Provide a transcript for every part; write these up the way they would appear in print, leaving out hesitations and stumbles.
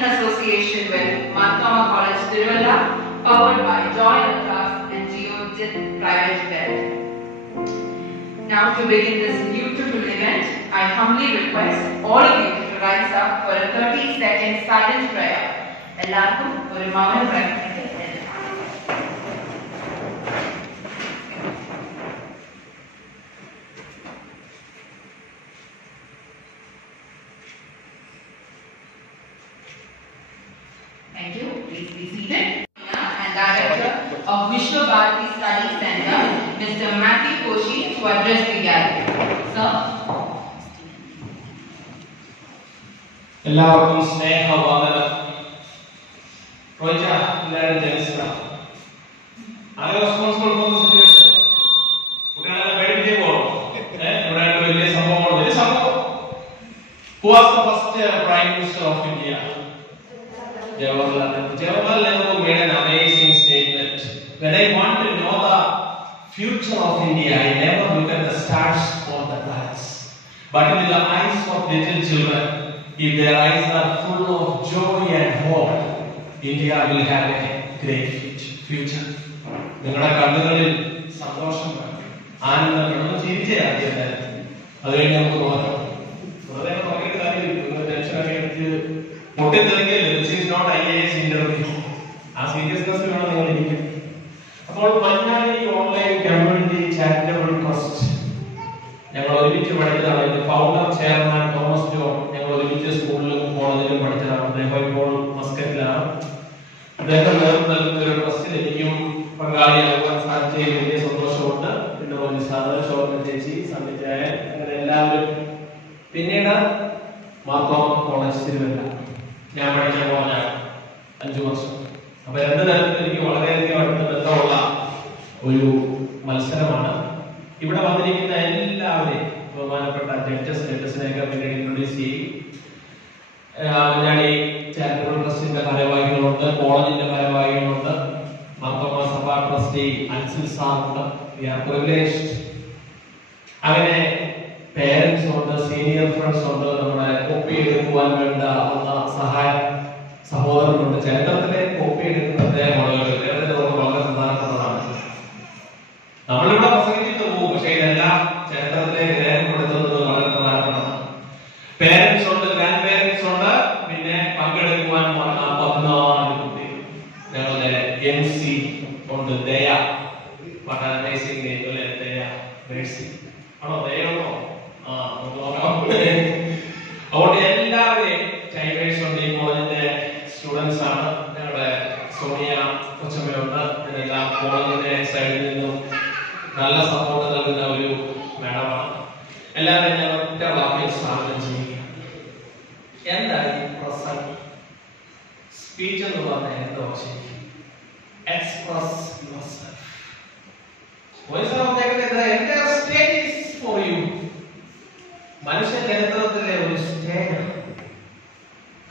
in association with Thoma College, Tiruvalla, powered by Joy Class and Geojit Private Bed. Now to begin this beautiful event, I humbly request all of you to rise up for a 30-second silent prayer. എല്ലാവർക്കും ഒരു മൗന പ്രാർത്ഥനയ്ക്ക് Thank you. Please be seated. And Director of Vishnu Bharati Study Center, Mr. Mathew Koshy, to address the gathering. Sir. എല്ലാവർക്കും സ്നേഹവന്ദനം. Roja, learn this stuff. Are you responsible for the situation? Put another very big word. Who was the first Prime Minister of India? Jawaharlal Nehru. Jawaharlal Nehru made an amazing statement. When I want to know the future of India, I never look at the stars or the planets, but with the eyes of little children. If their eyes are full of joy and hope, India will have a great future. നിങ്ങളുടെ കണ്ണുകളിൽ സന്തോഷം ആനന്ദം വേണം ചിരിച്ചയാക്കിയത് അത് കഴിഞ്ഞ് നമുക്ക് നോക്കാം വെറുതെ പറയുന്ന കാര്യം ടെൻഷനൊക്കെ എടുത്ത് പൊട്ടിത്തെറിക്കല്ലേ this is not IAS interview ആ സീരിയസ്നെസ് വേണം നിങ്ങൾ ഇരിക്കാൻ അപ്പോൾ Manjadi online community charitable trust ഞങ്ങൾ ഒരുമിച്ച് പഠിച്ചതാണ് ഇതിന്റെ ഫൗണ്ടർ ചെയർമാൻ തോമസ് ജോൺ ഞങ്ങൾ ഒരുമിച്ച് സ്കൂളിലും കോളേജിലും പഠിച്ചതാണ് അദ്ദേഹം ഇപ്പോൾ മസ്കറ്റിലാണ് അദ്ദേഹം നേതൃത്വം നൽകുന്ന ഒരു ട്രസ്റ്റിൽ എനിക്കും പങ്കാളിയാകുവാൻ സാധിച്ചതിൽ വലിയ സന്തോഷമുണ്ട് പിന്നെ സാധാരണ ശോഭന ചേച്ചി സമിതിയായ അങ്ങനെ എല്ലാവരും പിന്നീട് മാർത്തോമ കോളേജ് തിരുവല്ല ഞാൻ പഠിക്കാൻ പോകാനാണ് 5 വർഷം അപ്പൊ രണ്ട് തരത്തിൽ എനിക്ക് വളരെയധികം അടുത്ത ബന്ധമുള്ള ഒരു മത്സരമാണ് ഇവിടെ വന്നിരിക്കുന്ന എല്ലാവരെയും ബഹുമാനപ്പെട്ട ജഡ്ജസിനെയൊക്കെ പിന്നീട് ഇൻട്രൊഡ്യൂസ് ചെയ്യും മഞ്ഞാടി ചാരിറ്റബിൾ ട്രസ്റ്റിന്റെ ഭാരവാഹികളുണ്ട് കോളേജിന്റെ ഭാരവാഹികളുണ്ട് മാർത്തോമ സഭാ ട്രസ്റ്റി അൻസിൽ സാറുണ്ട് അങ്ങനെ പേരൻസ് ഉണ്ട് സീനിയർ ഫ്രണ്ട്സ് ഉണ്ട് നമ്മുടെ കോപ്പി എടുക്കുവാൻ വേണ്ട സഹായ സഹോദരനുണ്ട് ചരിത്രത്തിലെ കോപ്പി എടുക്കുന്ന അദ്ദേഹമാണ് വളരെ പ്രധാനപ്പെട്ടതാണ് നമ്മളിവിടെ പ്രസംഗിച്ചിട്ട് പോകും പക്ഷേ ഇതെല്ലാം ചരിത്രത്തിലേക്ക് രേഖപ്പെടുത്തുന്നത് വളരെ പ്രധാനപ്പെട്ടതാണ് പേരൻസ് ഉണ്ട് ഗ്രാൻഡ് പേരൻസ് ഉണ്ട് പിന്നെ പങ്കെടുക്കുവാൻ 14 കുട്ടികൾ ഞങ്ങളുടെ MC ഉണ്ട് ദയ വളരെ ദയ മേഴ്സി ആണോ ദയാണോ അതുകൊണ്ട് എല്ലാവരെയും ടൈമേഴ്സ് ഉണ്ട് ഈ കോളേജിന്റെ സ്റ്റുഡൻസ് ആണ് ഞങ്ങളുടെ സോണിയ കൊച്ചമ്മയുണ്ട് ഇതെല്ലാം കോളേജിന്റെ സൈഡിൽ നിന്നും നല്ല സപ്പോർട്ട് നൽകുന്ന ഒരു മാഡമാണ് എല്ലാവരും ഞാൻ ഒറ്റ വാക്കിൽ സ്വാഗതം ചെയ്യുക എന്തായി പ്രസംഗം സ്പീച്ച് എന്ന് പറഞ്ഞാൽ എന്തോ ശരിക്കും എക്സ്പ്രസ് യുവർസെൽഫ് മനുഷ്യ ചരിത്രത്തിലെ ഒരു സ്റ്റേജ്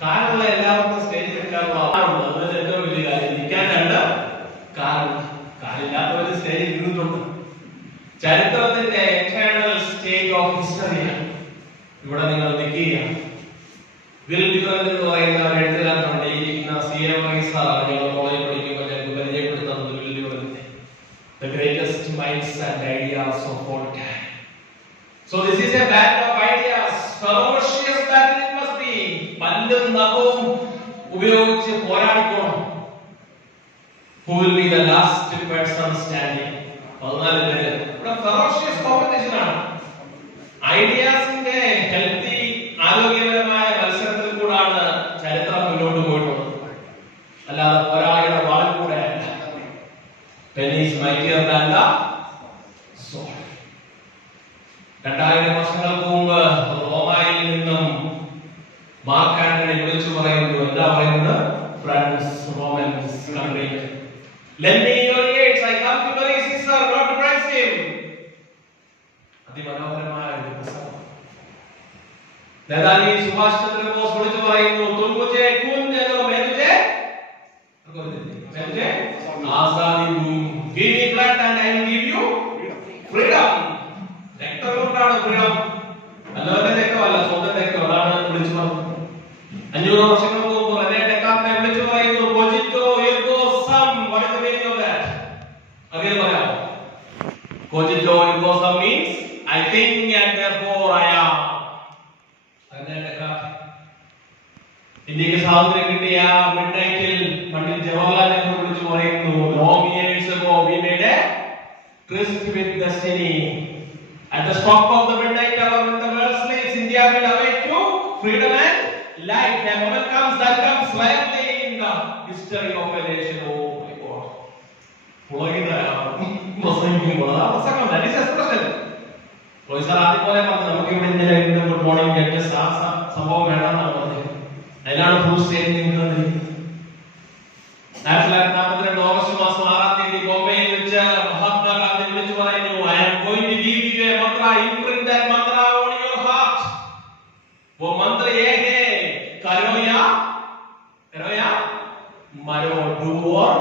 കാലുള്ള എല്ലാവർക്കും സ്റ്റേജിൽ എടുക്കാനുള്ള ആളുണ്ട് അതിന് ഏറ്റവും വലിയ കാര്യം നിൽക്കാൻ രണ്ട് കാലില്ലാത്തവര് സ്റ്റേജിൽ ഇരുന്നിട്ടുണ്ട് ചരിത്രത്തിന്റെ എറ്റേണൽ സ്റ്റേജ് ഓഫ് ഹിസ്റ്ററിയാണ് ഇവിടെ നിങ്ങൾ നിൽക്കുകയാണ് വിൽ ഡിഫറൻറ്റ് എന്ന് പറയുന്ന ഒരു എഴുത്തുകാരനുണ്ട് ഇരിക്കുന്ന CMI സാർ ഞങ്ങൾ കോളേജിൽ പഠിക്കുമ്പോൾ ഞങ്ങൾക്ക് പരിചയപ്പെടുത്തുന്നത് will different the greatest minds and ideas of all time. So this is a battle of ideas, ferocious battle it must be. പല്ലും നഖവും ഉപയോഗിച്ച് പോരാടിക്കോണം. Who will be the last person standing? 14 പേര് ഇവിടെ ferocious competition ആണ്. ഐഡിയാസിന്റെ healthy ആരോഗ്യപരമായ മത്സരത്തിൽ കൂടാണ് ചരിത്രം മുന്നോട്ട് പോയിട്ടുള്ളത് അല്ലാതെ ഒരാളുടെ വാൾ കൂടെ അല്ല Pen is mightier than the sword. 2000 വർഷങ്ങൾക്ക് മുമ്പ് റോമയിൽ നിന്നും മാർക്ക് ആന്റണി വിളിച്ചു പറയുന്നു എന്താ പറയുന്നത് friends Romans country Lend me your aids, I come to bury Caesar, not to praise him. അതിമനോഹരമായ ഒരു പ്രസംഗം നേതാജി സുഭാഷ് ചന്ദ്രബോസ് വിളിച്ചു പറയുന്നു തും മുझे खून दे दो मैं तुझे आजादी दूंगा give me blood and I will give you freedom രക്തം കൊണ്ടാണ് ഫ്രീഡം അല്ലാതെ രക്തമല്ല സ്വന്തം രക്തം അതാണ് വിളിച്ചു പറഞ്ഞത് 500 വർഷങ്ങൾക്ക് മുമ്പ് ഇന്ത്യക്ക് സ്വാതന്ത്ര്യം കിട്ടിയ മിഡ് നൈറ്റിൽ പണ്ഡിറ്റ് ജവഹർലാൽ നെഹ്റു വിളിച്ചു പറയുന്നു, long years ago we made a tryst with destiny. At the stroke of the midnight hour when the world's slaves, India will awake to freedom and life. A moment comes that comes rarely in the history of a nation. Oh my God. That is expression. അതുപോലെ നമുക്ക് ഇവിടെ ഇന്നലെ good morning judges ആ സംഭവം വേണമെന്നാണ് പറഞ്ഞത്. അതിലാണ് full statement. 1942 August മാസം 6-ാം തീയതി ബോംബെയിൽ വെച്ച് മഹാത്മാഗാന്ധി വിളിച്ചു പറയുന്നു, I am going to give you a mantra, imprint that mantra on your heart. वो मंत्र ये है, करो या मरो, do or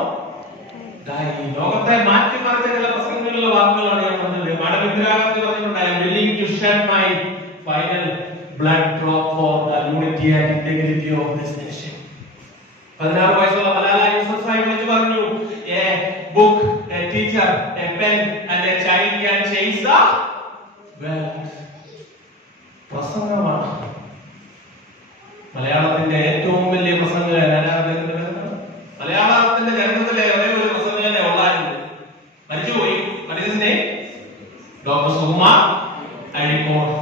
die. ലോകത്തെ മാറ്റിമറിച്ച ചില പ്രസംഗങ്ങളിലുള്ള വാക്കുകളാണ് ഞാൻ പറഞ്ഞത്. മാഡം ഇന്ദിരാഗാന്ധി പറഞ്ഞിട്ടുണ്ട്, I am willing to shed my final blood drop for the unity and integrity of this nation. 16 വയസ്സുള്ള മലാല യൂസഫ്സായി വിളിച്ചു പറഞ്ഞു, a book, a teacher, a pen and a child can change the world. പ്രസംഗമാണ്. മലയാളത്തിന്റെ ഏറ്റവും വലിയ പ്രസംഗകൻ മലയാളത്തിന്റെ ചരിത്രത്തിലെ ഒരേ ഒരു പ്രസംഗകനെ ഉള്ളായിരുന്നു, മരിച്ചുപോയി. മരിച്ചതിന്റെ ഡോക്ടർ സുകുമാർ അഴീക്കോട്.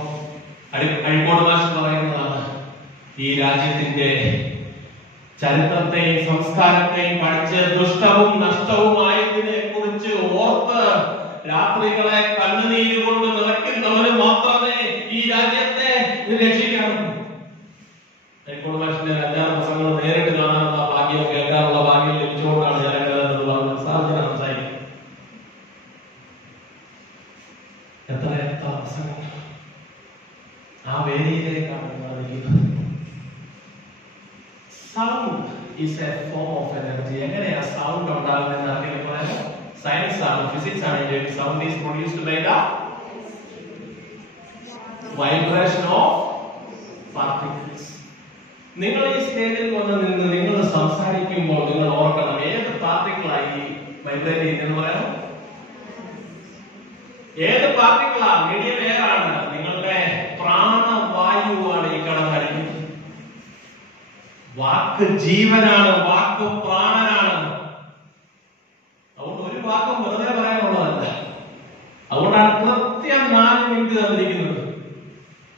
അഴീക്കോട് മാഷ് പറയുന്നതാണ്, ഈ രാജ്യത്തിന്റെ ചരിത്രത്തെയും സംസ്കാരത്തെയും പഠിച്ച് ദുഷ്ടവും നഷ്ടവുമായതിനെ കുറിച്ച് ഓർത്ത് രാത്രികളെ കണ്ണുനീര് കൊണ്ട് നിറയ്ക്കുന്നവന് മാത്രമേ ഈ രാജ്യത്തെ രക്ഷിക്കാവൂ. അഴീക്കോട് മാഷിന്റെ 5-6 പ്രസംഗങ്ങൾ നേരിട്ട് കാണാനുള്ള ഭാഗ്യം, കേൾക്കാനുള്ള ഭാഗ്യം ലഭിച്ചുകൊണ്ടാണ് ഞാൻ സാഹചര്യം സംസാരിക്കുന്നത്. എത്ര പ്രസംഗങ്ങൾ ആ വേദിയിലേക്കാണ് നൽകിയത്. Sound is a form of energy. എങ്ങനെയാ സൗണ്ട് ഉണ്ടാകുന്നത് ആർക്കെങ്കിലും പറയാമോ? സയൻസ് ആണ്, ഫിസിക്സ് ആണ്. Sound is produced by the vibration of particles. നിങ്ങൾ ഈ സ്റ്റേജിൽ വന്ന് നിന്ന് നിങ്ങൾ സംസാരിക്കുമ്പോൾ നിങ്ങൾ ഓർക്കണം, ഏത് പാർട്ടിക്കിളായി വൈബ്രേറ്റ് ചെയ്യുന്നതെന്ന് പറയാമോ? ഏത് പാർട്ടിക്കിളാ? മീഡിയം എയർ ആണ്. നിങ്ങളുടെ പ്രാണവായുവാണ് ഈ കടന്നടിക്കുന്നത്. വാക്ക് ജീവനാണ്, വാക്ക് പ്രാണനാണ്. അതുകൊണ്ട് ഒരു വാക്കും വെറുതെ പറയാനുള്ളതല്ല. അതുകൊണ്ടാണ് കൃത്യം 4 മിനിറ്റ് തന്നിരിക്കുന്നത്.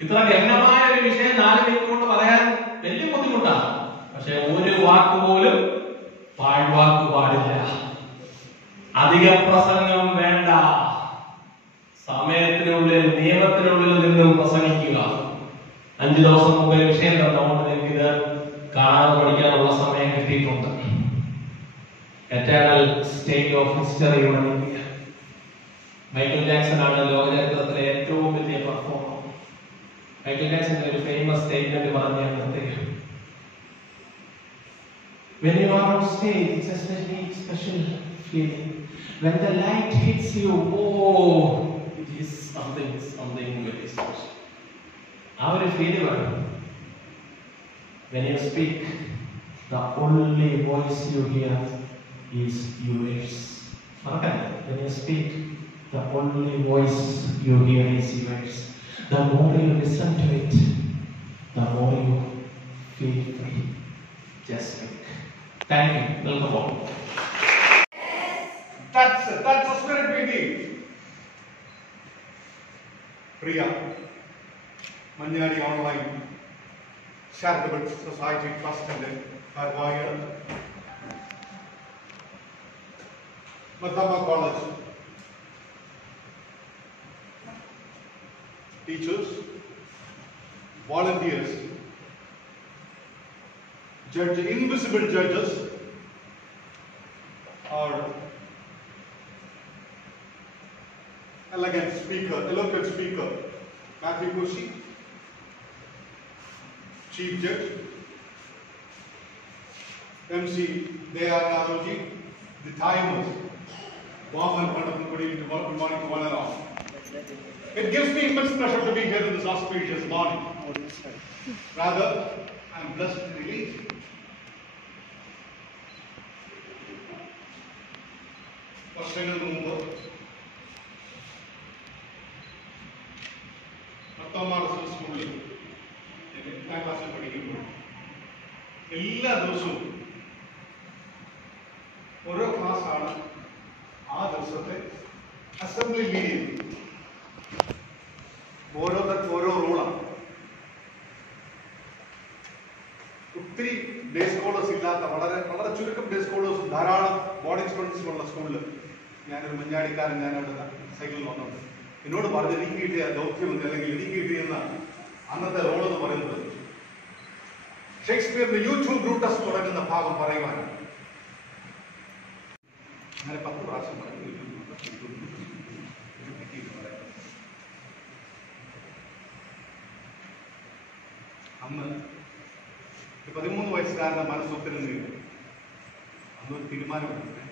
ഇത്ര ഗഹനമായ ഒരു വിഷയം 4 മിനിറ്റ് കൊണ്ട് പറയാൻ വലിയ ബുദ്ധിമുട്ടാണ്. പക്ഷെ ഒരു വാക്ക് പോലും പാഴ്വാക്ക് പാടില്ല. അധിക പ്രസംഗം വേണ്ട. സമയത്തിനുള്ളിൽ, നിയമത്തിനുള്ളിൽ നിന്നും പ്രസംഗിക്കുക. 5 ദിവസം മുമ്പേ വിഷയം തന്നുകൊണ്ട് നിങ്ങൾക്ക് ഇത് കാണാതെ പഠിക്കാനുള്ള സമയം കിട്ടിയിട്ടുണ്ട്. എറ്റേണൽ സ്റ്റേറ്റ് ഓഫ് ഹിസ്റ്ററി പഠിക്കുക. മൈക്കിൾ ജാക്സൺ ആണ് ലോകചരിത്രത്തിലെ ഏറ്റവും വലിയ പെർഫോമർ. മൈക്കിൾ ജാക്സന്റെ ഒരു ഫേമസ് സ്റ്റേറ്റ്മെന്റ് പറഞ്ഞാൽ when you are on stage, it's a very special feeling. When the light hits you, oh, it is something very special. Our feeling. When you speak, the only voice you hear is yours. When you speak, the only voice you hear is yours. The more you listen to it, the more you feel free. Just speak. Thank you. Welcome all. That's the spirit we need. Priya, Manjadi Online Charitable Society Trust and Thoma College teachers, volunteers, invisible judges, our eloquent speaker, Mathew Koshy, Chief Judge, MC Dayanaraji, the timers, warm and wonderful good morning to one and all. It gives me immense pleasure to be here in this auspicious morning. Rather, I am blessed to release. വർഷങ്ങൾക്ക് മുമ്പ് തോമ സ്കൂളിൽ 8ാം ക്ലാസ്സിൽ പഠിക്കുമ്പോൾ എല്ലാ ദിവസവും ഓരോ ക്ലാസ്സാണ് ആ ദിവസത്തെ അസംബ്ലി ലീഡ് ചെയ്യുന്നത്. ഓരോരുത്തർക്ക് ഓരോ റോളാണ്. ഒത്തിരി ഡേ സ്കോളേഴ്സ് ഇല്ലാത്ത വളരെ വളരെ ചുരുക്കം ഡേ സ്കോളേഴ്സും ധാരാളം ബോർഡിംഗ് സ്റ്റുഡൻസും ഉള്ള സ്കൂളിൽ ഞാനൊരു മഞ്ഞാടിക്കാരൻ ഞാൻ അവിടെ സൈക്കിളിൽ വന്നുണ്ട്. എന്നോട് പറഞ്ഞ് എനിക്ക് കിട്ടിയ ദൗത്യം അല്ലെങ്കിൽ എനിക്ക് കിട്ടിയെന്ന അന്നത്തെ റോൾ എന്ന് പറയുന്നത് ഷേക്സ്പിയറിന്റെ യൂട്യൂബ് ബ്രൂട്ടസ് തുടങ്ങുന്ന ഭാഗം പറയുവാനാണ്. അങ്ങനെ 10 പ്രാവശ്യം പറഞ്ഞു. അന്ന് 13 വയസ്സുകാരന്റെ മനസ്സൊത്തിരി നീങ്ങി. അന്നൊരു തീരുമാനമുണ്ട്.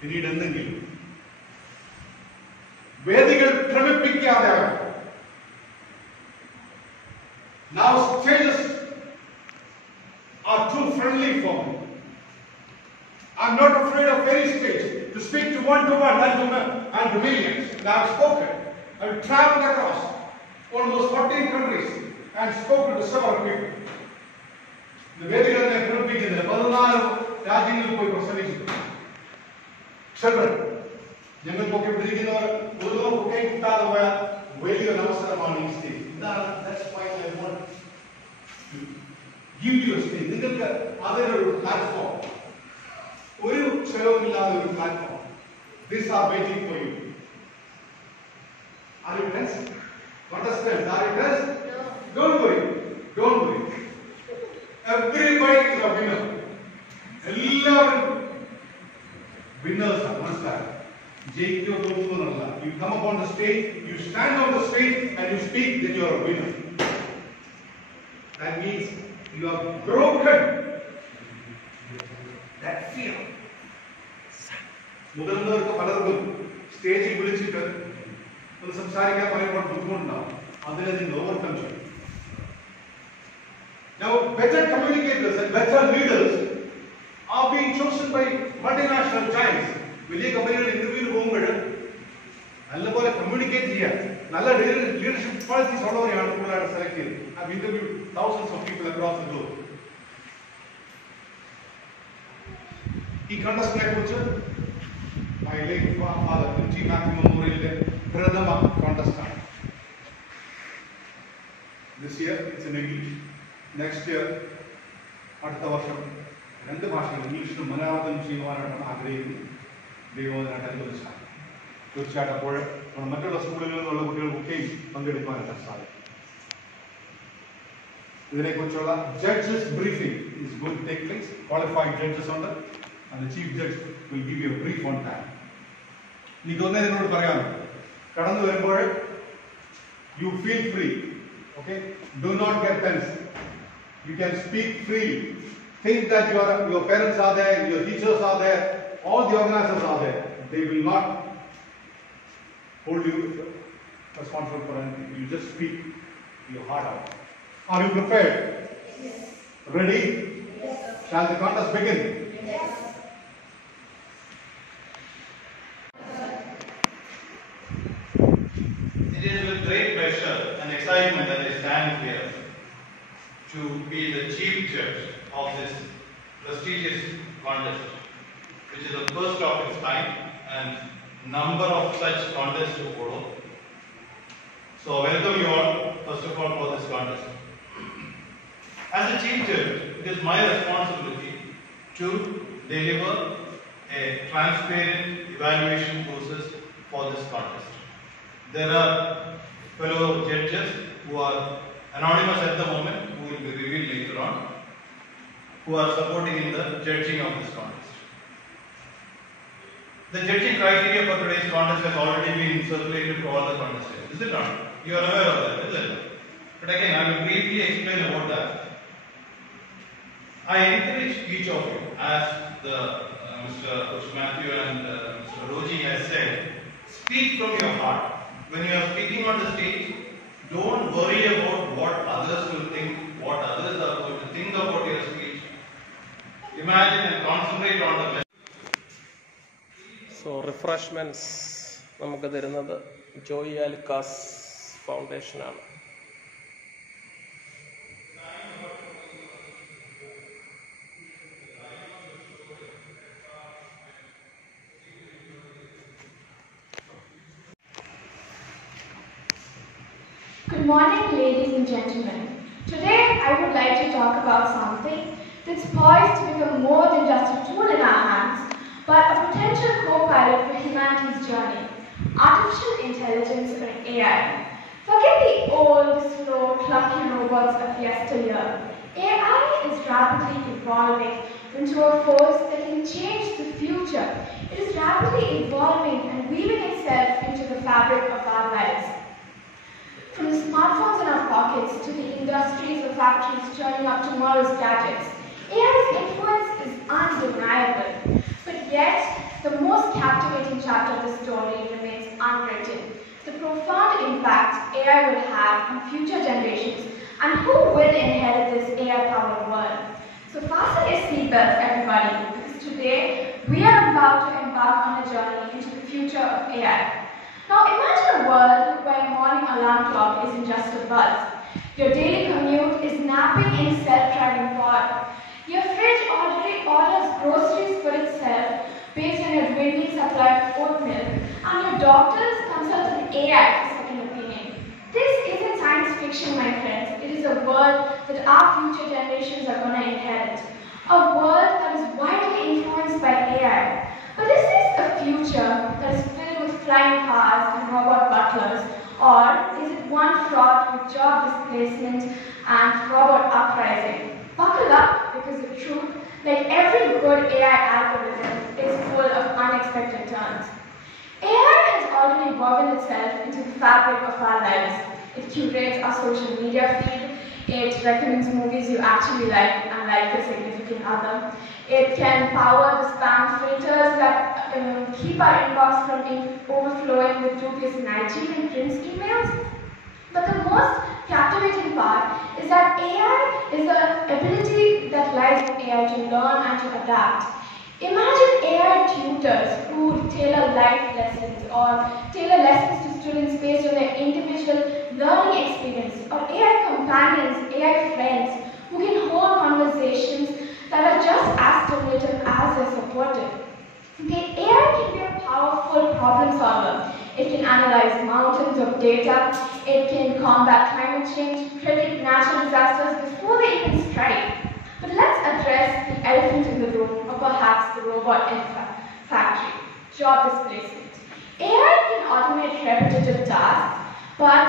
പിന്നീട് എന്തെങ്കിലും വേദികൾ ഭ്രമിപ്പിക്കാതെ now stages are too friendly for me. I'm not afraid of any stage to speak to one-to-one and to millions. And I've spoken. I've traveled across almost 14 countries and spoken to several people. The വേദികളെ ഭ്രമിപ്പിക്കുന്നില്ല. 14 രാജ്യങ്ങളിൽ പോയി പ്രസംഗിച്ചു. Children, ഞങ്ങൾക്കൊക്കെ ഇരിക്കുന്നവർ ഒന്നുമൊക്കെ കിട്ടാതെ പോയ വലിയൊരു അവസരമാണ് ഈ stage. That's why I want to give you a stage. നിങ്ങൾക്ക് അതിനൊരു പ്ലാറ്റ്ഫോം, ഒരു ചെലവുമില്ലാതെ ഒരു platform. These are waiting for you. Are you tense? Contestants, are you tense? No. Don't worry. Don't worry. Everybody is a winner. എല്ലാവരും winners are. മനസ്സിലായോ? ജയിക്കോ തോൽക്കോ എന്നല്ല. You come up on the stage, you stand on the stage and you speak, then you are a winner. That means you have broken that fear. മുതിർന്നവർക്ക് പലർക്കും സ്റ്റേജിൽ വിളിച്ചിട്ട് ഒന്ന് സംസാരിക്കാൻ പറയുമ്പോൾ ബുദ്ധിമുട്ടുണ്ടാവും. അതിനെ നിങ്ങൾ ഓവർകം ചെയ്യും. Now, better communicators and better leaders are being chosen by multinational giants. വലിയ കമ്പനികളുടെ ഇന്റർവ്യൂവിന് പോകുമ്പോൾ നല്ലപോലെ കമ്മ്യൂണിക്കേറ്റ് ചെയ്യാൻ നല്ല ലീഡർഷിപ്പ് ക്വാളിറ്റീസ് ഉള്ളവരെയാണ് കൂടുതലായിട്ട് സെലക്ട് ചെയ്തത്. I've interviewed thousands of people across the globe. ഈ കണ്ടസ്റ്റിനെ കുറിച്ച് my late father, Mathew മെമ്മോറിയലിന്റെ പ്രഥമ കോണ്ടസ്റ്റാണ്. This year it's in English. Next year അടുത്ത വർഷം 2 ഭാഷകൾ ഇംഗ്ലീഷിലും മലയാളത്തിലും ചെയ്യുവാനാണ് ആഗ്രഹിക്കുന്നത്. ദൈവം അതിനായിട്ട് അനുവദിച്ചാണ്. തീർച്ചയായിട്ടും അപ്പോൾ മറ്റുള്ള സ്കൂളുകളിൽ നിന്നുള്ള കുട്ടികൾക്കൊക്കെയും പങ്കെടുക്കാനായിട്ട് സാധിക്കും. ഇതിനെക്കുറിച്ചുള്ള judges briefing is going to take place. Qualified judges on that and the chief judge will give you a brief on that. എനിക്കൊന്നേ നിങ്ങളോട് പറയാനുണ്ട്. കടന്നു വരുമ്പോൾ you feel free. Okay? Do not get tense. You can speak freely. Think that your parents are there, your teachers are there, all the organizers are there. They will not hold you responsible for anything. You just speak your heart out. Are you prepared? Yes. Ready? Yes. Shall the contest begin? Yes. It is with great pleasure and excitement that I stand here to be the chief judge of this prestigious contest, which is the first of its kind and number of such contests to follow. So I welcome you all, first of all, for this contest. As a chief judge, it is my responsibility to deliver a transparent evaluation process for this contest. There are fellow judges who are anonymous at the moment, who will be revealed later on, who are supporting in the judging of this contest. The judging criteria for today's contest has already been circulated to all the contestants, is it not? You are aware of that, is it? But again, I will briefly explain about that. I encourage each of you, as the Mr. Mathew and Mr. Roji has said, speak from your heart. When you are speaking on the stage, don't worry about what others will think, what others are going to think about your speech. Imagine and concentrate on the message. So refreshments നമുക്ക് തരുന്നത് Joy Alukkas ഫൗണ്ടേഷനാണ്. morning, ladies and gentlemen. Today, I would like to talk about something that's poised to become more than just a tool in our hands, but a potential co-pilot for humanity's journey: artificial intelligence, or AI. Forget the old, slow, clunky robots of yesteryear. AI is rapidly evolving into a force that can change the future. It is rapidly evolving and weaving itself into the fabric of our lives. From the smartphones in our pockets to the industries or factories churning up tomorrow's gadgets, AI's influence is undeniable. But yet, the most captivating chapter of the story remains unwritten: the profound impact AI will have on future generations and who will inherit this AI-powered world. So fasten your seatbelts, everybody, because today we are about to embark on a journey into the future of AI. Now imagine a world where a morning alarm clock isn't just a buzz. Your daily commute is napping in a self-driving car. Your fridge already orders groceries for itself based on your dwindling supply of oat milk, and your doctors consult an AI for second opinion. This isn't science fiction, my friends. It is a world that our future generations are going to inherit. A world that is widely influenced by AI. But is this a future that is filled with flying cars and robot butlers, or is it one fraught with job displacement and robot uprising? Buckle up, because the truth, like every good AI algorithm, is full of unexpected turns. AI has already woven itself into the fabric of our lives. It curates our social media feed, it recommends movies you actually like, unlike your significant other. It can power the spam filters that keep our inbox from overflowing with dubious Nigerian prince emails. But the most captivating part is that AI is the ability that lies in AI to learn and to adapt. Imagine AI tutors who tailor life lessons or tailor lessons to students based on their individual learning experience, or AI companions, AI friends who can hold conversations that are just as stimulative as they're supportive. The AI can be a powerful problem solver. It can analyze mountains of data, it can combat climate change, predict natural disasters before they even strike. But let's address the elephant in the room, or perhaps the robot in the factory: job displacement. AI can automate repetitive tasks, but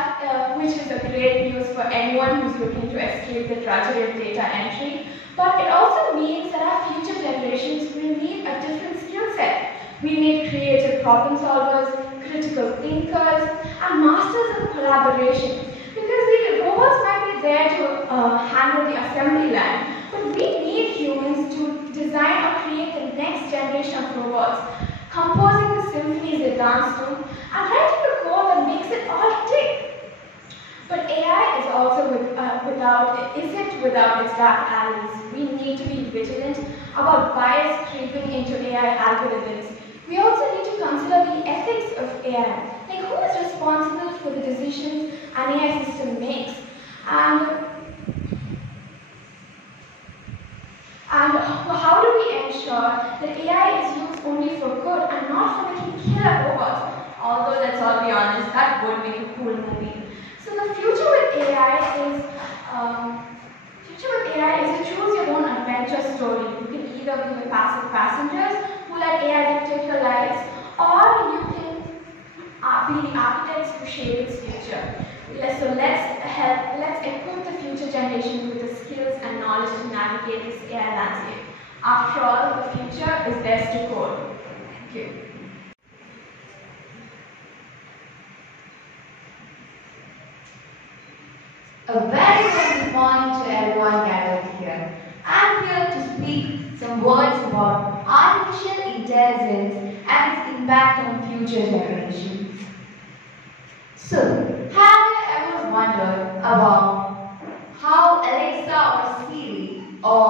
which is a great news for anyone who's looking to escape the drudgery of data entry. But it also means that our future generations will need a different skill set. We need creative problem solvers, critical thinkers, and masters of collaboration. Because the robots might be there to handle the assembly line, but we need humans to design or create the next generation of robots, composing the symphonies they dance to, and writing the code that makes it all tick. But AI is also without its dark alleys. We need to be vigilant about bias creeping into AI algorithms. We also need to consider the ethics of AI, like who is responsible for the decisions an AI system makes, and how do we ensure that AI is used only for good and not for making killer robots? Although let's all be honest, that would make a cool movie. So the future with AI is a choose your own adventure story. You can either be the passive passengers who let AI dictate your lives, or you can be the architects who shape its future. So let's equip the future generation with the skills and knowledge to navigate this AI landscape. After all, the future is theirs to code. Thank you. A very good morning to everyone gathered here. I'm here to speak some words about artificial intelligence and its impact on future generations. So, have you ever wondered about how Alexa or Siri or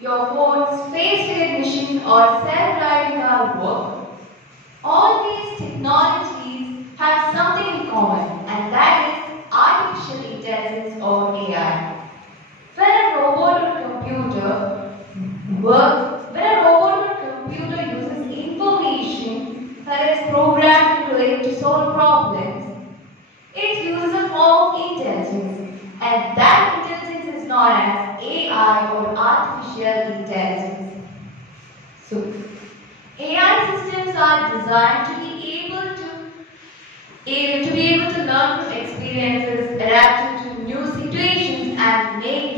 your phone's face recognition or self-driving car work? All these technologies have something in common, and that is artificial intelligence or AI. When a robot or computer uses information that is programmed to relate to solve problems, it uses a form of intelligence known as AI or artificial intelligence. So, AI systems are designed to be able to learn from experiences, adapt to new situations, and make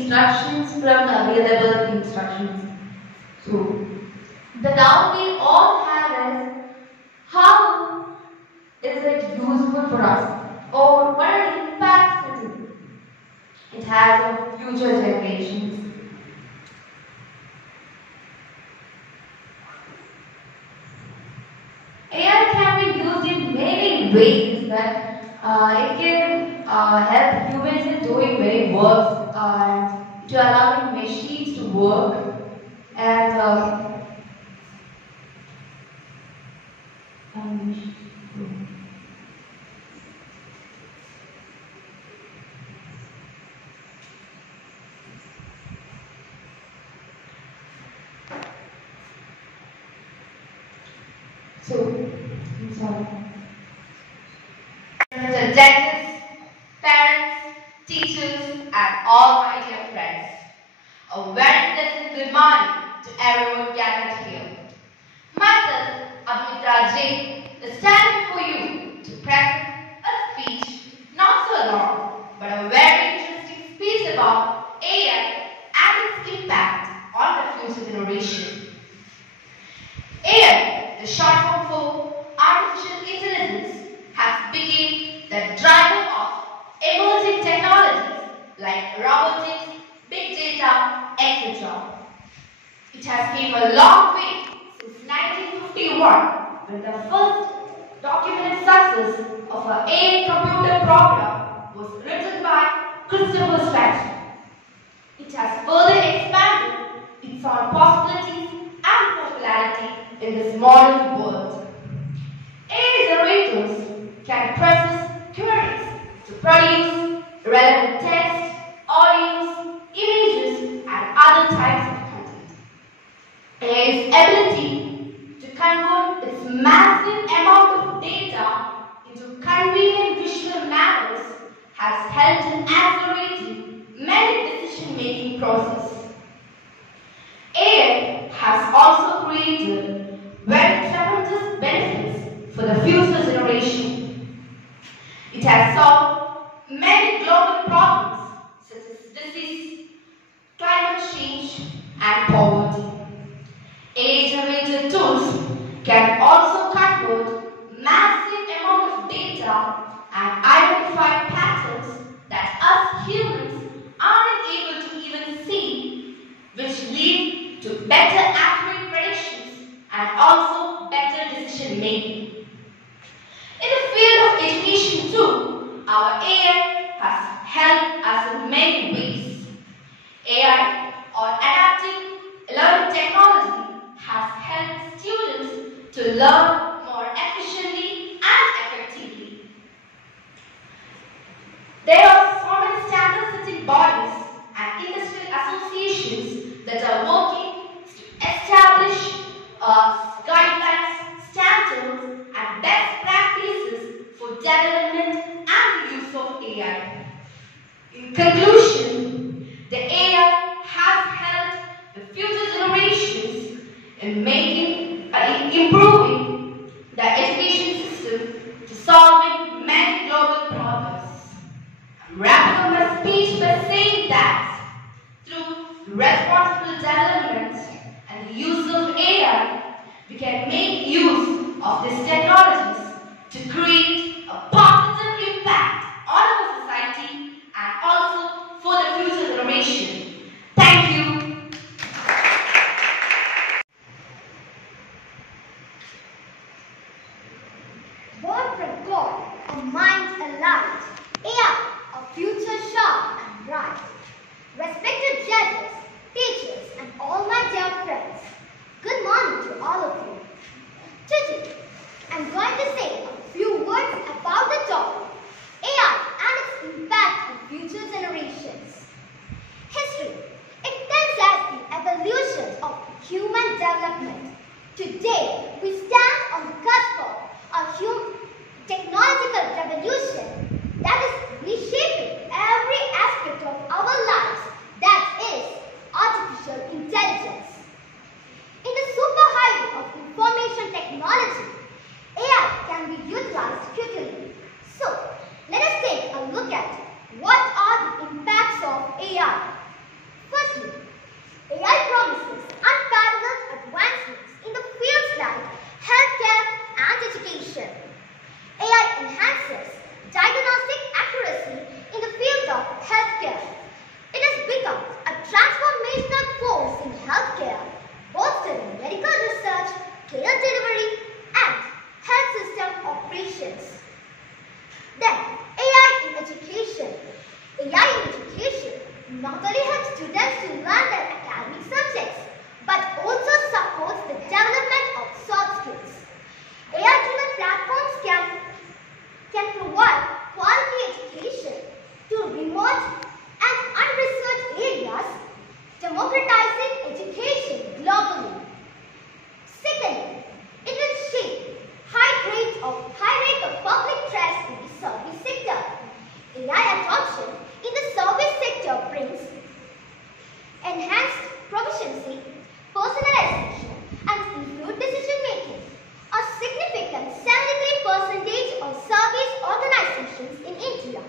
instructions from available instructions. So, the doubt we all have is, how is it useful for us? Or what are the impacts it has on future generations? AI can be used in many ways that it can help humans in doing many works and to allowing machines to work and the judges, parents, teachers, and all my dear friends, a very pleasant good morning to everyone gathered here. Myself, Abhimitra is standing for you to present a speech, not so long, but a very interesting speech about AI and its impact on the future generation. AI, the short form for artificial intelligence, has become the driver of emerging technologies like robotics, big data, etc. It has come a long way since 1951, when the first documented success of an AI computer program was written by Christopher Scratch. It has further expanded its own possibilities and popularity in this modern world. AI generators can process queries to produce relevant text, audios, images, and other types of content. AI's ability to convert its massive amount of data into convenient visual manners has helped in accelerating many decision-making processes. AI has also created very tremendous benefits for the future generation. It has solved many global problems such as disease, climate change, and poverty. AI-generated tools can also convert massive amount of data and identify patterns that us humans aren't able to even see, which lead to better accurate predictions and also better decision making. In the field of education too, our AI has helped us in many ways. AI or adaptive learning technology has helped students to learn more efficiently and effectively. There are so many standard-setting bodies and industrial associations that are working to establish guidelines, standards, and best practices for development and use of AI. In conclusion, the AI has helped the future generations in improving the education system to solving many global problems. I'm wrapping up my speech by saying that through responsible development and the use of AI, we can make use of these technologies to create a positive impact on our society and also for the future generation. Thank you. Born from God, a mind alive, AI, a future sharp and bright. Respected judges, teachers, and all my dear friends, good morning to all of you. Today, I'm going to say a few words development. Today, we stand on the cusp of a technological revolution that is reshaping every aspect of our lives, that is artificial intelligence. In the superhighway of information technology, AI can be utilized quickly. So, let us take a look at what are the impacts of AI. Firstly, AI promises unparalleled advancements in the fields like healthcare and education. AI enhances diagnostic accuracy in the field of healthcare. It has become a transformational force in healthcare, bolstering medical research, care delivery, and health system operations. Then, AI in education. AI in education not only helps students to learn their academic subjects, but also supports the development of soft skills. AI-driven platforms can provide quality education to remote and unresearched areas, democratizing education globally. Secondly, it will shape high rate of public trust in the service sector. AI adoption in the service sector brings enhanced proficiency, personalization, and improved decision making. A significant 73% of service organizations in India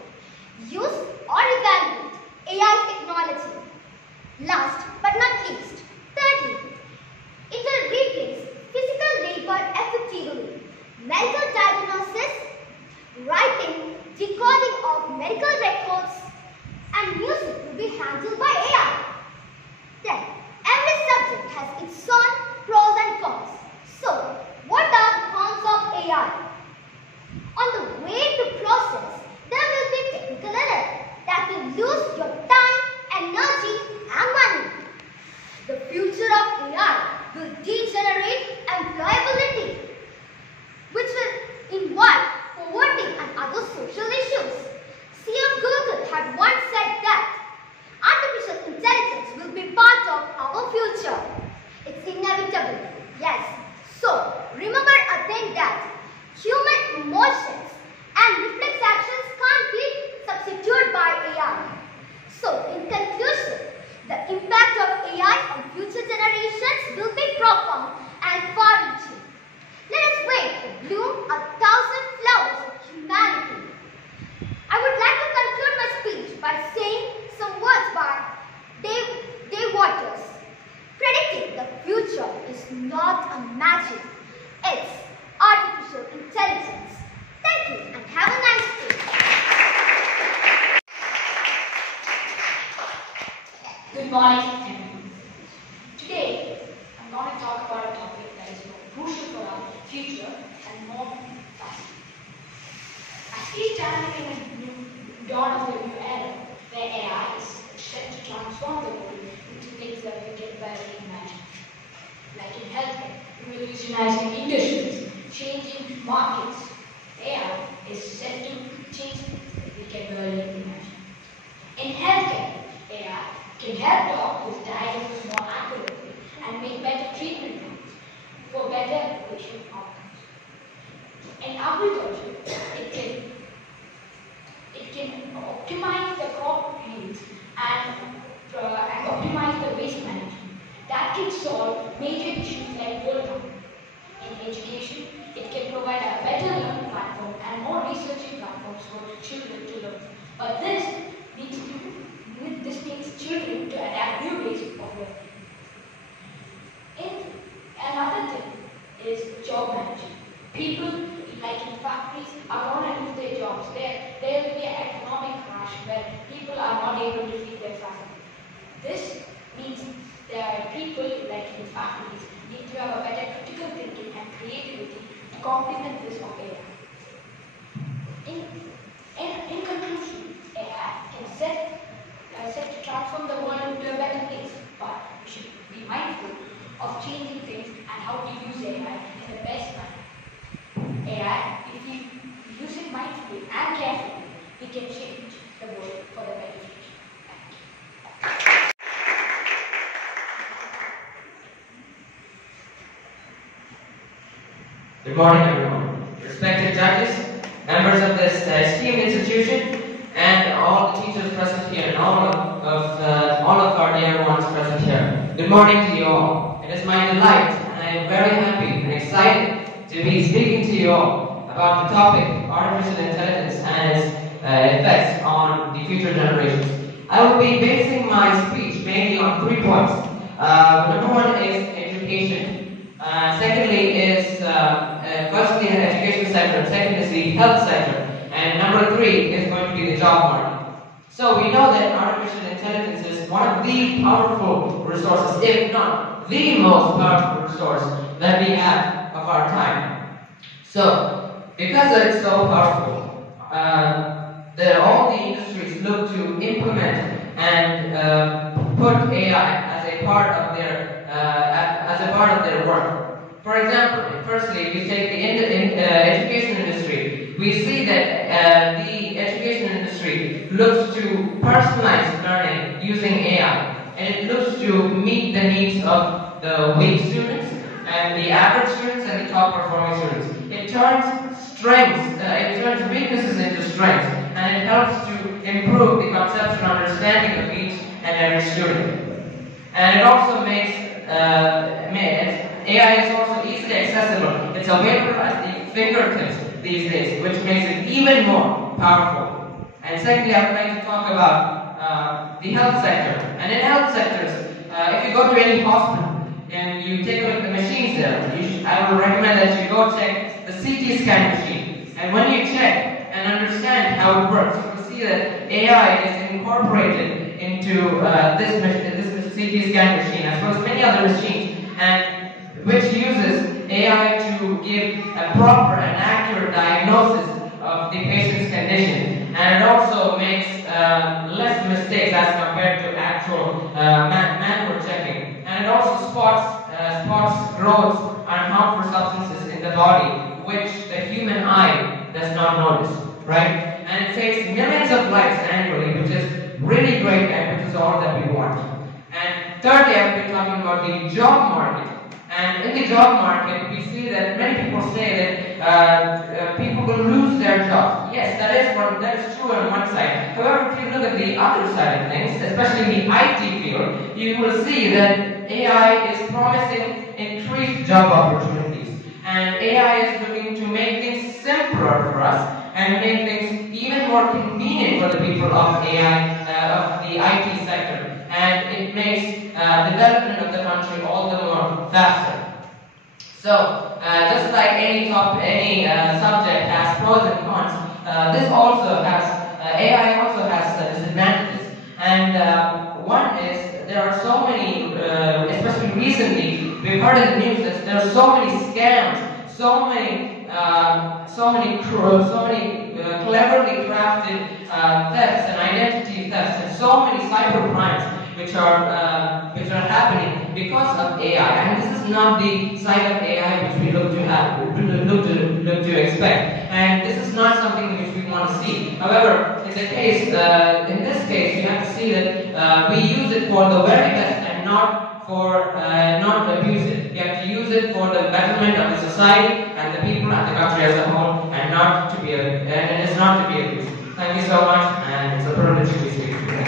use or evaluate AI technology. Last but not least, thirdly, it will replace physical labor effectively. Medical diagnosis, writing, decoding of medical records, and music will be handled by AI. Then, every subject has its own pros and cons. So, what are the cons of AI? On the way to process, there will be technical error that will lose your time, energy, and money. The future of AI will degenerate employability, which will involve poverty and other social issues. CEO Google had once said that artificial intelligence will be part of our future. It's inevitable, yes. So, remember again that human emotions and reflex actions can't be substituted by AI. So, in conclusion, the impact of AI on future generations will be profound and far-reaching. Let us wait to bloom 1,000 flowers of humanity. I would like to conclude my speech by saying some words by Dave Waters. Predicting the future is not a magic, it's artificial intelligence. Thank you and have a nice day. Good morning, everyone. Today, I'm going to talk about a topic that is more crucial for our future and more fascinating. As we stand in a new dawn of a new era, where AI is set to transform the world into things that we can barely imagine. Like in healthcare, revolutionizing industries, changing markets, AI is set to change things that we can barely imagine. In healthcare, AI can help doctors diagnose more accurately and make better treatment plans for better patient outcomes. In agriculture, it can optimize the crop yields and optimize the waste management. That can solve major issues like water. In education, it can provide a better learning platform and more researching platforms for children to learn. But this needs children to adapt new ways of learning. Another thing is job management. People, like in factories, are going to lose their jobs. There will be an economic crash where people are not able to feed their family. This means that people, like in factories, need to have a better critical thinking and creativity to complement this of AI. In conclusion, AI can set to transform the world into a better place, but we should be mindful of changing things and how to use AI in the best manner. AI, if we use it mindfully and carefully, we can change the world for the better future. Thank you. Good morning, everyone. Respected judges, members of this esteemed institution, and all the teachers present here, and all of our dear ones present here. Good morning to you all. It is my delight, and I am very happy and excited to be speaking to you all about the topic, artificial intelligence and its effects on the future generations. I will be basing my speech mainly on 3 points. Number one is education. Secondly is firstly the education sector. Second is the health sector. And number 3 is going to be the job market. So we know that artificial intelligence is one of the powerful resources, if not the most powerful resource that we have of our time. So because it's so powerful, all the industries look to implement and put AI as a part of their work. For example, firstly, if you take the education industry, we see that the education industry looks to personalize learning using AI, and it looks to meet the needs of the weak students and the average students and the top performing students. It turns weaknesses into strengths, and it helps to improve the conceptual understanding of each and every student. And it also makes AI is also easily accessible. It's available at the fingertips these days, which makes it even more powerful. And secondly, I would like to talk about the health sector. And in health sectors, if you go to any hospital and you take a look at the machines there, I would recommend that you go check the CT scan machine. And when you check and understand how it works, you will see that AI is incorporated into this CT scan machine, as well as many other machines, and which uses AI to give a proper and accurate diagnosis of the patient's condition. And it also makes less mistakes as compared to actual manual checking. And it also spots growths and harmful substances in the body, which the human eye does not notice, right? And it saves millions of lives annually, which is really great and which is all that we want. And thirdly, I've been talking about the job market. And in the job market, we see that many people say that people will lose their jobs. Yes, that is true on one side. However, if you look at the other side of things, especially in the IT field, you will see that AI is promising increased job opportunities. And AI is looking to make things simpler for us and make things even more convenient for the people of AI, of the IT sector. And it makes development of the country all the more faster. So, just like any subject has pros and cons, this also has AI also has disadvantages. And one is there are so many, especially recently, we've heard in the news that there are so many scams, so many cleverly crafted thefts and identity thefts, and so many cyber crimes which are happening because of AI. And this is not the side of AI which we look to expect. And this is not something which we want to see. However, in this case, we have to see that we use it for the very best and not abuse it. We have to use it for the betterment of the society and the people and the country as a whole, and not to be abused. Thank you so much, and it's a privilege to be speaking to you.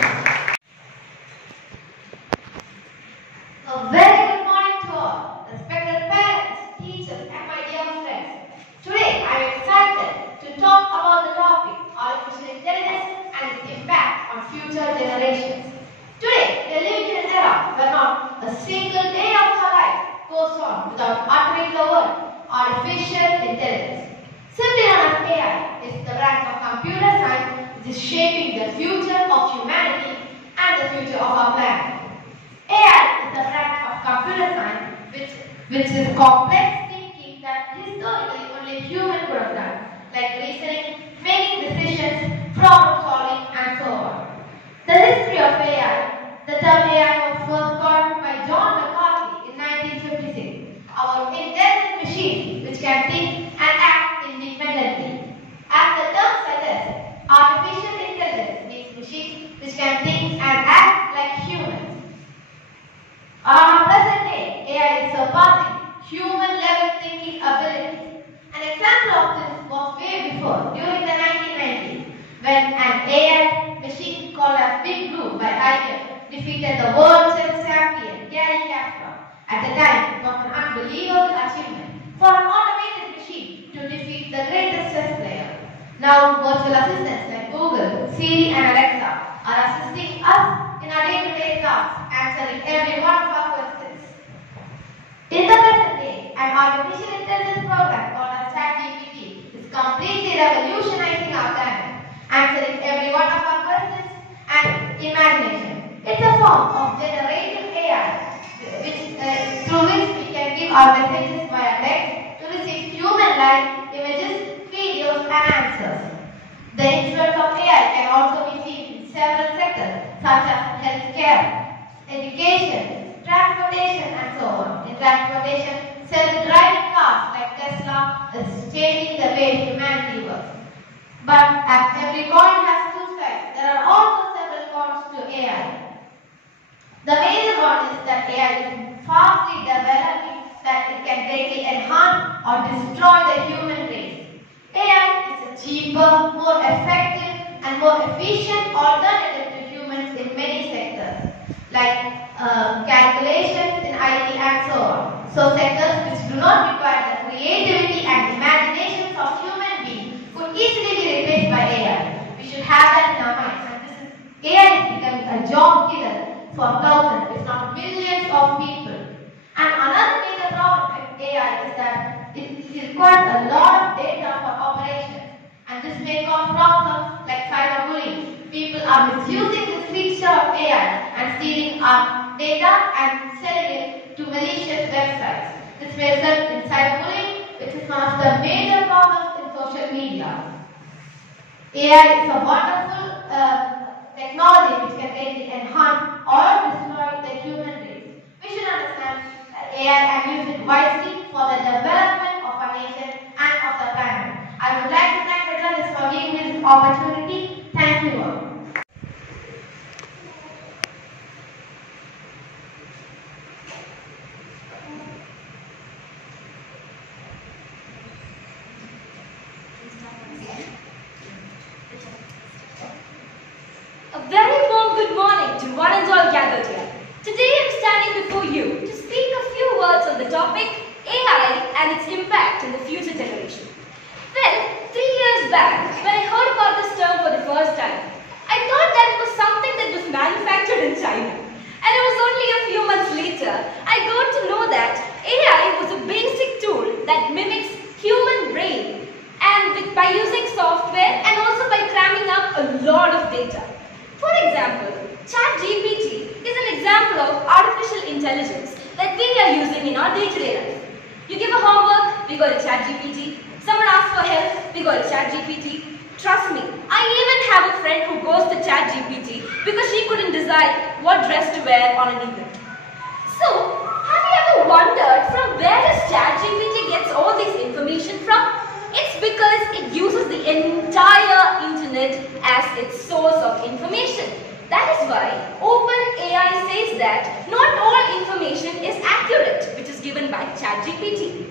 A very good morning to all, respected parents, teachers, and my dear friends. Today, I am excited to talk about the topic, artificial intelligence and its impact on future generations. Today, we are living in an era where not a single day of our life goes on without uttering the word artificial intelligence. Simply known as AI is the branch of computer science which is shaping the future of humanity and the future of our planet. AI is the branch of computer science which is complex thinking that historically only humans could have done, like reasoning, making decisions, problem solving, and so on. The history of AI. The term AI was first coined by John McCarthy in 1956 about intelligent machines which can think and act independently. As the term suggests, artificial intelligence means machines which can think and act like humans. On our present day, AI is surpassing human-level thinking abilities. An example of this was way before, during the 1990s, when an AI machine called as Big Blue by IBM defeated the world chess champion Gary Kasparov. At the time, it was an unbelievable achievement for an automated machine to defeat the greatest chess player. Now, virtual assistants like Google, Siri and Alexa are assisting us in our day-to-day tasks, answering every one of our questions. In the present day, an artificial intelligence program called as ChatGPT is completely revolutionizing our planet, answering every one of our questions and imagination. It's a form of generative AI, through which we can give our messages via text to receive human-like images, videos and answers. The influence of AI can also be seen in several sectors such as healthcare, education, transportation and so on. In transportation, self-driving cars like Tesla is changing the way humanity works. But as every coin has two sides, there are also several cons to AI. The major one is that AI is fastly developing that it can greatly enhance or destroy the human race. AI is a cheaper, more effective and more efficient alternative to humans in many sectors, like calculations in IT and so on. So sectors which do not require the creativity and imaginations of human beings could easily be replaced by AI. We should have that in our minds. And AI is becoming a job killer for thousands, if not millions of people. And another major problem with AI is that it requires a lot of data for operation. And this may cause problems like cyberbullying. People are misusing this feature of AI and stealing our data and selling it to malicious websites. This may result in cyberbullying, which is one of the major problems in social media. AI is a wonderful technology which can greatly enhance or destroy the human race. We should understand AI and use it wisely for the development of our nation and of the planet. I would like to thank the judges for giving me this opportunity. Thank you all. A very warm good morning to one and all gathered here. Today I am standing before you to speak a few words on the topic AI and its impact in the future generation. Well, 3 years back, when I heard about this term for the first time, I thought that it was something that was manufactured in China. And it was only a few months later, I got to know that AI was a basic tool that mimics human brain and by using software and also by cramming up a lot of data. For example, ChatGPT is an example of artificial intelligence that we are using in our day-to-day life. You give a homework, we go to ChatGPT. Someone asks for help, we go to ChatGPT. Trust me, I even have a friend who goes to ChatGPT because she couldn't decide what dress to wear on an event. So, have you ever wondered from where does ChatGPT gets all this information from? It's because it uses the entire internet as its source of information. That is why OpenAI says that not all information is accurate, which is given by ChatGPT.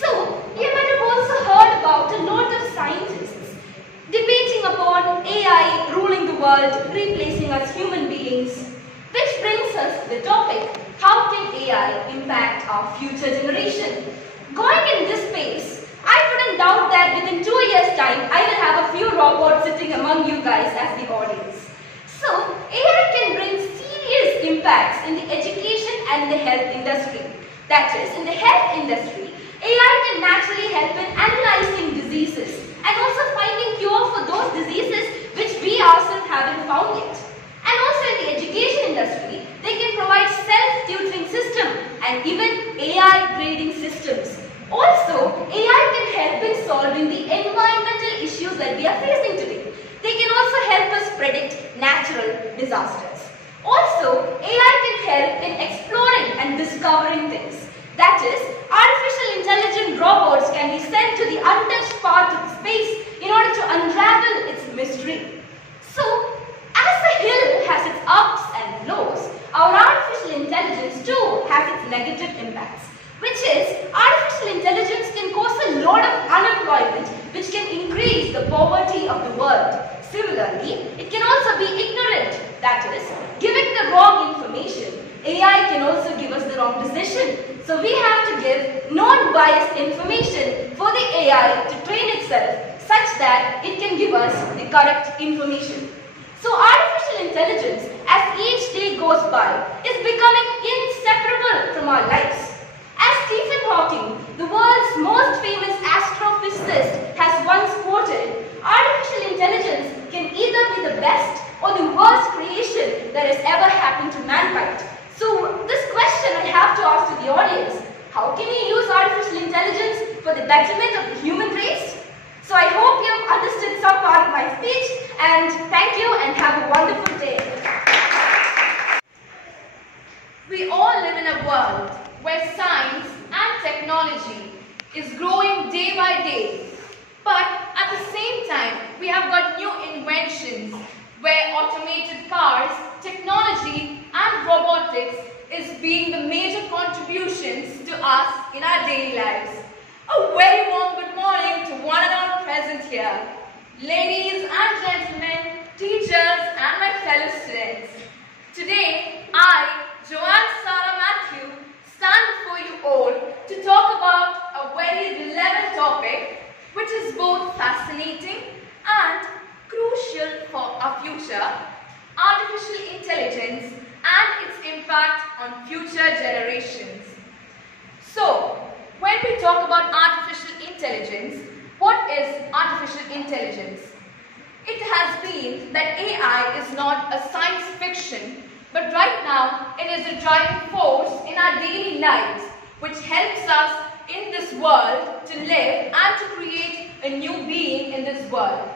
So, you might have also heard about a lot of scientists debating upon AI ruling the world, replacing us human beings. Which brings us to the topic, how can AI impact our future generation? Going in this space, I wouldn't doubt that within 2 years' time, I will have a few robots sitting among you guys as the audience. So, AI can bring serious impacts in the education and the health industry. That is, in the health industry, AI can naturally help in analyzing diseases and also finding cure for those diseases which we ourselves haven't found yet. And also in the education industry, they can provide self-tutoring system and even AI grading systems. Also, AI can help in solving the environmental issues that we are facing today. They can also help us predict natural disasters. Also, AI can help in exploring and discovering things. That is, artificial intelligent robots can be sent to the untouched part of space in order to unravel its mystery. So, as the hill has its ups and lows, our artificial intelligence too has its negative impacts. Which is, artificial intelligence can cause a lot of the poverty of the world. Similarly, it can also be ignorant, that is, giving the wrong information. AI can also give us the wrong decision. So we have to give non-biased information for the AI to train itself such that it can give us the correct information. So artificial intelligence, as each day goes by, is becoming inseparable from our lives. As Stephen Hawking, the world's most famous astrophysicist, has once quoted, artificial intelligence can either be the best or the worst creation that has ever happened to mankind. So this question I have to ask to the audience: how can we use artificial intelligence for the betterment of the human race? So I hope you have understood some part of my speech, and thank you and have a wonderful day. We all live in a world where science and technology is growing day by day. But at the same time, we have got new inventions where automated cars, technology and robotics is being the major contributions to us in our daily lives. A very warm good morning to one and all present here. Ladies and gentlemen, teachers and my fellow students. Today, I, Joanne Sarah Mathew, stand before you all to talk about a very relevant topic which is both fascinating and crucial for our future: artificial intelligence and its impact on future generations. So, when we talk about artificial intelligence, what is artificial intelligence? It has been that AI is not a science fiction, but right now it is a driving force in our daily lives, which helps us in this world to live and to create a new being in this world.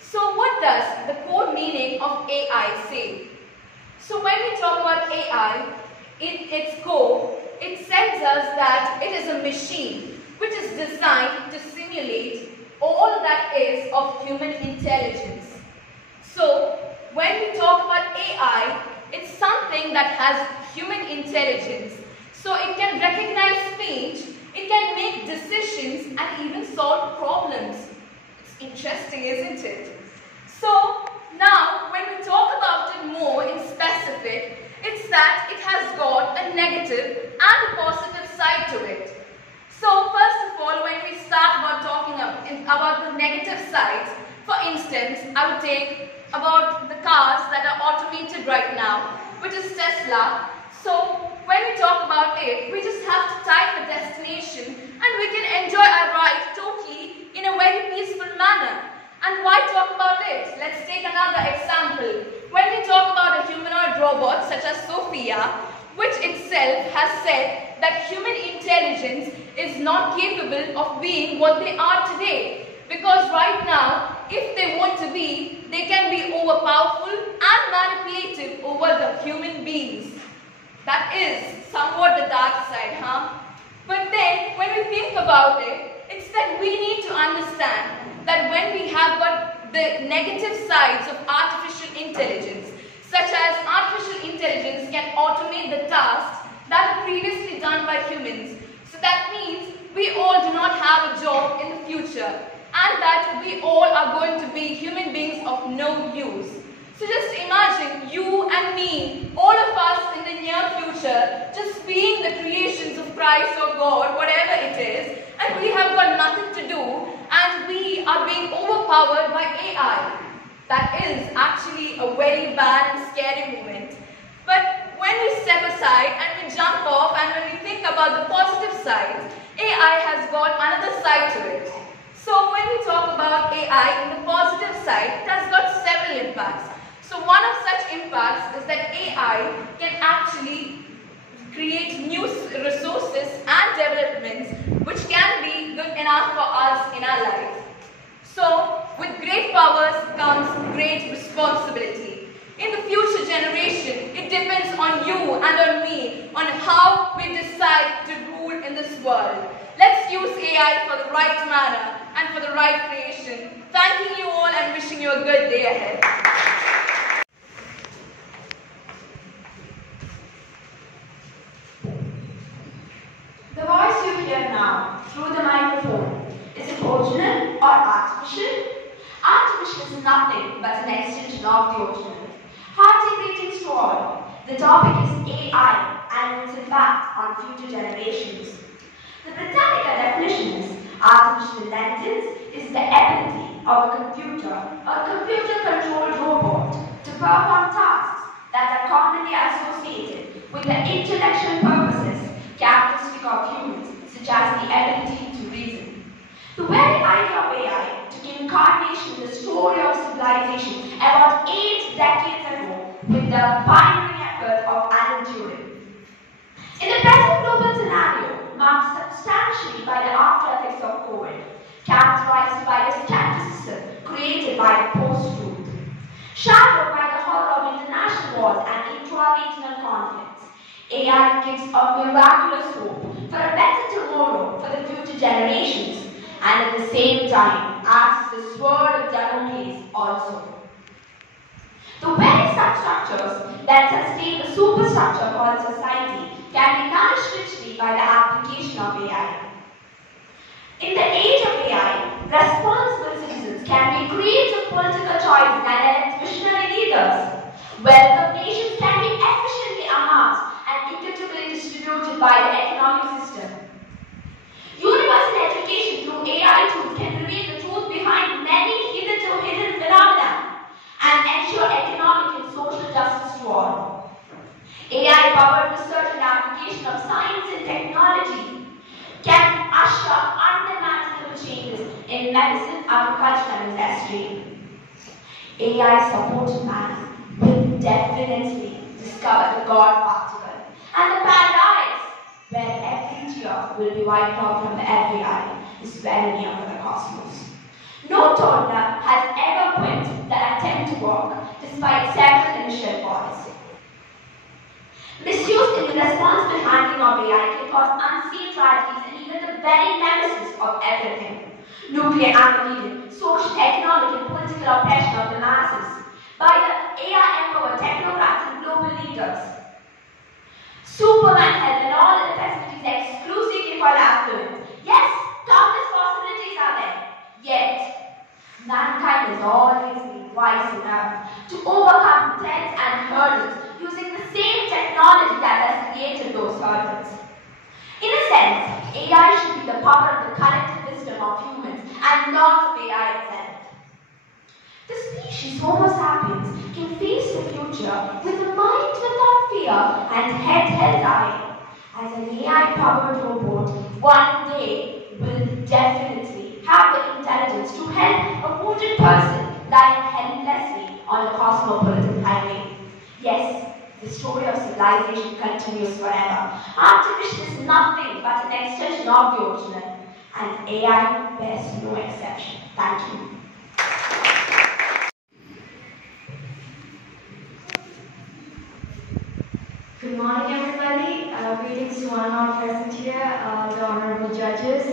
So what does the core meaning of AI say? So when we talk about AI, in its core, it says us that it is a machine which is designed to simulate all that is of human intelligence. So when we talk about AI, it's something that has human intelligence. So it can recognize speech, it can make decisions and even solve problems. It's interesting, isn't it? So now when we talk about it more in specific, it's that it has got a negative and a positive side to it. So first of all, when we start about talking about the negative sides, for instance, I would take about the cars that are automated right now, which is Tesla. So when we talk about it, we just have to type a destination and we can enjoy our ride totally in a very peaceful manner. And why talk about it? Let's take another example. When we talk about a humanoid robot such as Sophia, which itself has said that human intelligence is not capable of being what they are today. Because right now, if they want to be, they can be overpowerful and manipulative over the human beings. That is somewhat the dark side, huh? But then, when we think about it, it's that we need to understand that when we have got the negative sides of artificial intelligence, such as artificial intelligence can automate the tasks that are previously done by humans. So that means we all do not have a job in the future, and that we all are going to be human beings of no use. So just imagine you and me, all of us in the near future, just being the creations of Christ or God, whatever it is, and we have got nothing to do, and we are being overpowered by AI. That is actually a very bad and scary moment. But when we step aside and we jump off and when we think about the positive side, AI has got another side to it. So when we talk about AI in the positive side, it has got several impacts. So one of such impacts is that AI can actually create new resources and developments which can be good enough for us in our life. So with great powers comes great responsibility. In the future generation, it depends on you and on me on how we decide to rule in this world. Let's use AI for the right manner and for the right creation. Thanking you all and wishing you a good day ahead. The voice you hear now through the microphone, is it original or artificial? artificial is nothing but an extension of the original. Hearty greetings to all. The topic is AI and its impact on future generations. The Britannica definition is artificial intelligence is the ability of a computer-controlled robot to perform tasks that are commonly associated with the intellectual purposes characteristic of humans, such as the ability to reason. The very idea of AI took incarnation in the story of civilization about 8 decades ago with the pioneering effort of Alan Turing. In the present global scenario, marked substantially by the after effects of COVID, characterized by the skepticism created by the post-truth, shadowed by the horror of international wars and intra-regional conflicts, AI gives a miraculous hope for a better tomorrow for the future generations, and at the same time acts as the sword of Damocles also. The very substructures that sustain the superstructure called society can be nourished richly by the application of AI. In the age of AI, responsible citizens can be creative political choices and elect visionary leaders. Wealth of nations can be efficiently amassed and equitably distributed by the economic system. Universal education through AI tools can reveal the truth behind many hitherto hidden phenomena and ensure economic and social justice to all. AI-powered research and application of science and technology can usher unimaginable changes in medicine, agriculture, and industry. AI-supported man will definitely discover the God particle and the paradise where every tear will be wiped out from every eye is very near for the cosmos. No toddler has ever quit the attempt to walk despite several initial falls. Misuse in the responsible handling of AI can cause unseen tragedies and even the very nemesis of everything. Nuclear Armageddon, social, economic, and political oppression of the masses by the AI-empowered technocrats and global leaders. Superman health and all the facilities exclusively for the affluent. Yes, countless possibilities are there. Yet, mankind has always been wise enough to overcome threats and hurdles using the same technology that has created those hurdles. In a sense, AI should be the power of the collective wisdom of humans and not of AI itself. The species Homo sapiens can face the future with a mind without fear and head held high. As an AI-powered robot, one day will definitely have the intelligence to help a wounded person lying helplessly on a cosmopolitan highway. Yes, the story of civilization continues forever. Artificial is nothing but an extension of the original, and AI bears no exception. Thank you. Good morning, everybody. Greetings to one and all present here, the honorable judges,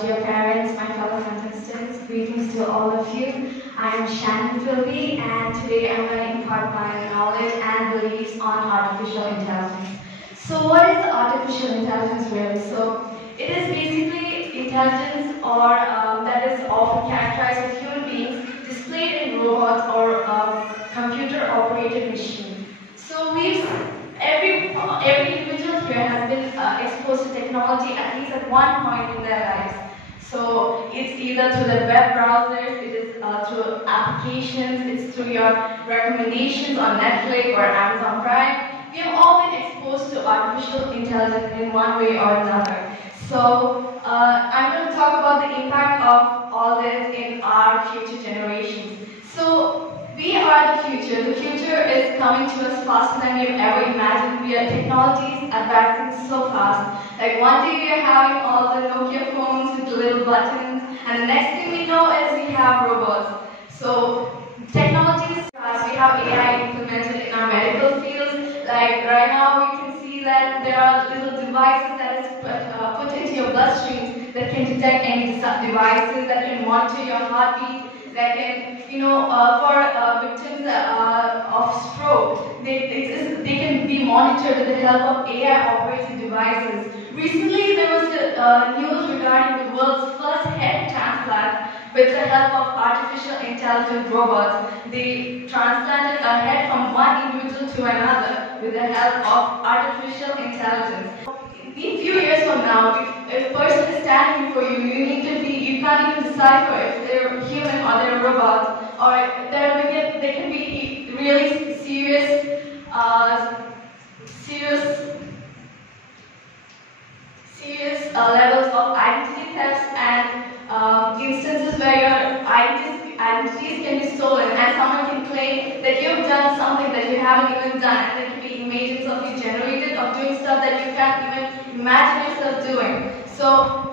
dear parents, my fellow contestants. Greetings to all of you. I am Shannon Philby, and today I'm going to impart my knowledge and beliefs on artificial intelligence. So, what is artificial intelligence really? So, it is basically intelligence or that is often characterized as human beings displayed in robots or computer-operated machine. So, every individual here has been exposed to technology at least at one point in their lives. So it's either through the web browsers, it is through applications, it's through your recommendations on Netflix or Amazon Prime. We have all been exposed to artificial intelligence in one way or another. So I'm going to talk about the impact of all this in our future generations. So we are the future. The future is coming to us faster than we've ever imagined. Technology is advancing so fast. Like one day we are having all the Nokia phones with the little buttons, and the next thing we know is we have robots. So technology is fast. We have AI implemented in our medical fields. Like right now we can see that there are little devices that is put into your bloodstream that can detect any devices, that can monitor your heartbeat, that can, for victims of stroke, they can be monitored with the help of AI-operated devices. Recently, there was news regarding the world's first head transplant with the help of artificial intelligent robots. They transplanted a head from one individual to another with the help of artificial intelligence. In a few years from now, if a person is standing before you, you can't even decipher if they're human or they're robots, or they can be really serious levels of identity thefts and instances where your identities can be stolen and someone can claim that you've done something that you haven't even done, and there can be images of you generated of doing stuff that you can't even imagine yourself doing. So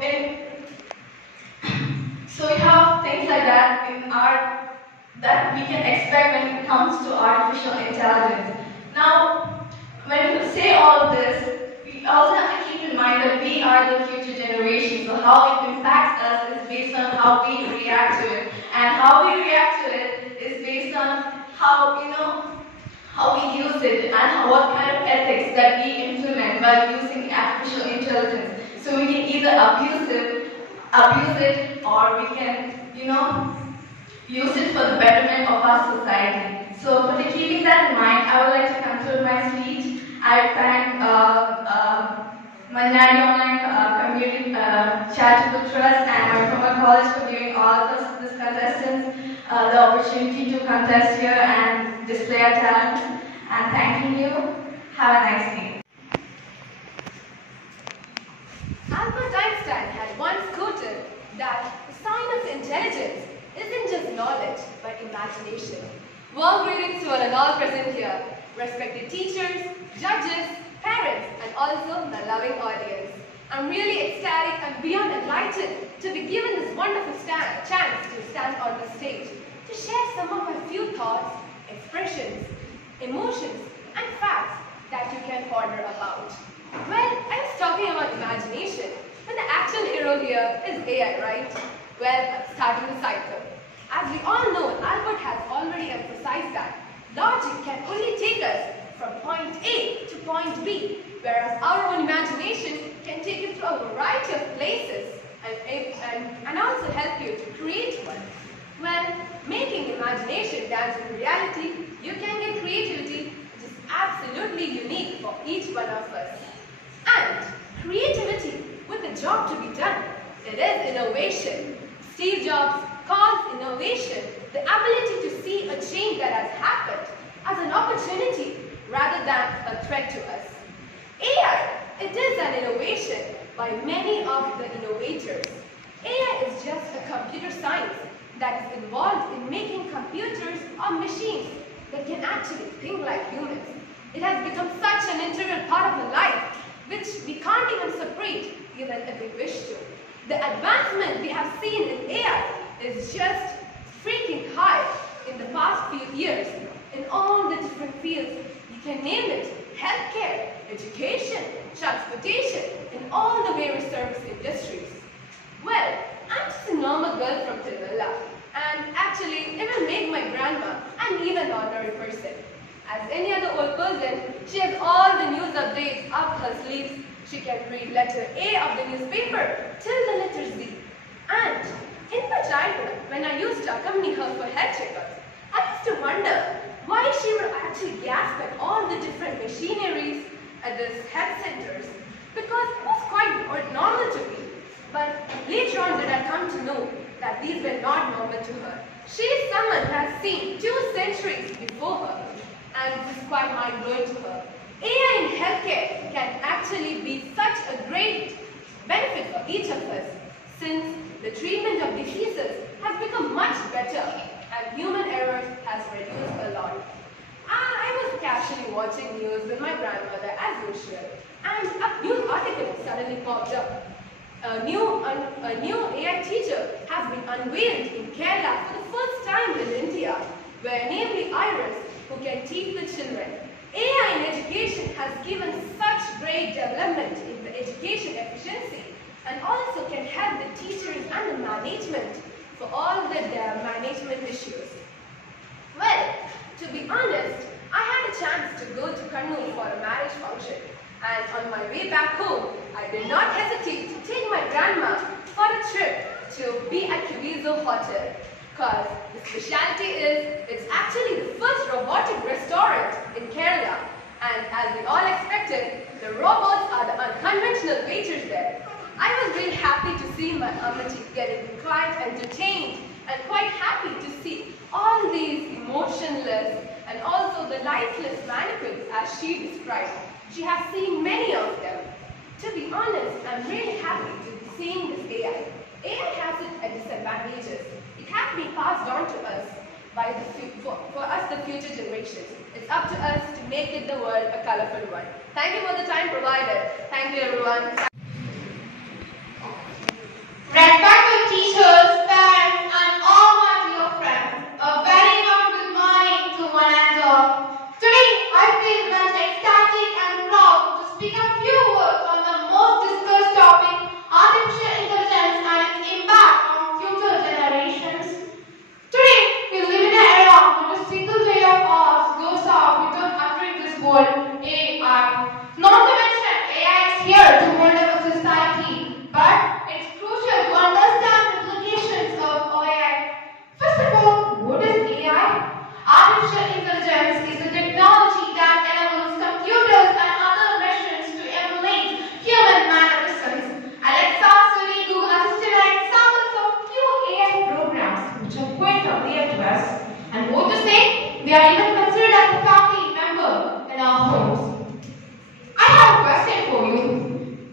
we have things like that in art that we can expect when it comes to artificial intelligence. Now, when we say all of this, we also have to keep in mind that we are the future generation. So how it impacts us is based on how we react to it. And how we react to it is based on how we use it and what kind of ethics that we implement by using artificial intelligence. So we can either abuse it, or we can, use it for the betterment of our society. So, but keeping that in mind, I would like to conclude my speech. I thank Manjadi Online Community Charitable Trust and my Thoma College for giving all of us, these contestants, the opportunity to contest here and display our talents. And thanking you. Have a nice day. Albert Einstein had once quoted that the sign of intelligence isn't just knowledge, but imagination. Warm greetings to one and all present here, respected teachers, judges, parents, and also the loving audience. I'm really ecstatic and beyond enlightened to be given this wonderful chance to stand on the stage to share some of my few thoughts, expressions, emotions, and facts that you can ponder about. Well, I was talking about imagination, but the actual hero here is AI, right? Well, starting the cycle. As we all know, Albert has already emphasized that logic can only take us from point A to point B, whereas our own imagination can take you to a variety of places and also help you to create one. Well, making imagination dance in reality, you can get creativity which is absolutely unique for each one of us. And creativity with a job to be done, it is innovation. Steve Jobs calls innovation the ability to see a change that has happened as an opportunity rather than a threat to us. AI, it is an innovation by many of the innovators. AI is just a computer science that is involved in making computers or machines that can actually think like humans. It has become such an integral part of the life which we can't even separate even if we wish to. The advancement we have seen in AI is just freaking high in the past few years in all the different fields. You can name it: healthcare, education, transportation, and all the various service industries. Well, I'm just a normal girl from Tiruvalla, and actually it will make my grandma an even ordinary person. As any other old person, she has all the news updates up her sleeves. She can read letter A of the newspaper till the letter Z. And in my childhood, when I used to accompany her for health checkups, I used to wonder why she would actually gasp at all the different machineries at these health centers, because it was quite normal to me. But later on did I come to know that these were not normal to her. She is someone who has seen 2 centuries before her, and this is quite mind-blowing to her. AI in healthcare can actually be such a great benefit for each of us, since the treatment of diseases has become much better and human errors has reduced a lot. I was casually watching news with my grandmother as usual, and a news article suddenly popped up. A new AI teacher has been unveiled in Kerala for the first time in India, where namely Iris, who can teach the children. AI in education has given such great development in the education efficiency, and also can help the teachers and the management for all their management issues. Well, to be honest, I had a chance to go to Kannur for a marriage function, and on my way back home, I did not hesitate to take my grandma for a trip to be at Tiruvalla diesel hotel. Because the specialty is, it's actually the first robotic restaurant in Kerala. And as we all expected, the robots are the unconventional waiters there. I was really happy to see my Ammaji getting quite entertained and quite happy to see all these emotionless and also the lifeless mannequins as she described. She has seen many of them. To be honest, I'm really happy to be seeing this AI. AI has its disadvantages. It has been passed on to us by for us, the future generations. It's up to us to make it the world a colorful one. Thank you for the time provided. Thank you, everyone. Respected teachers, parents, and all my dear friends, a very warm good morning to one and all. Today, I feel much ecstatic and proud to speak a few words on the most discussed topic, artificial intelligence and its impact on future generations. Today, we live in an era when a single day of ours goes out without uttering this word, AI. Not to mention, AI is here to mold our society, but it's crucial to understand the implications of AI. First of all, what is AI? Artificial intelligence is a technology that enables computers and other machines to emulate human mannerisms. Alexa, Siri, Google Assistant are examples of few AI programs which are quite familiar to us. And what to say? They are even considered as a family member in our homes. I have a question for you.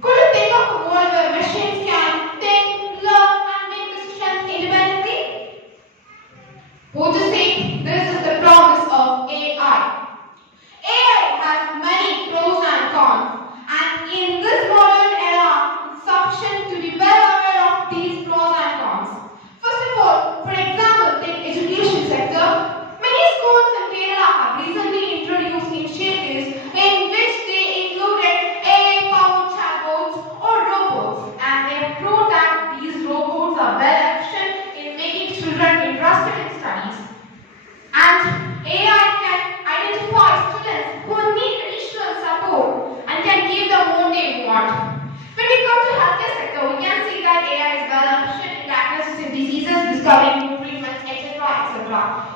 Could you think of a world where machines can think, learn, and make decisions independently? What to say? This is the promise of AI. AI has many pros and cons, and in this modern era, it's sufficient to be well aware of these pros and cons. First of all, for example, take education sector. Many schools in Kerala have recently introduced initiatives in which they included AI-powered chatbots or robots, and they have proved that these robots are well efficient in making children interested in studies. And AI can identify students who need additional support and can give them what they want. When we come to healthcare sector, we can see that AI is well efficient in diagnosing diseases, discovering new treatments, etc., etc.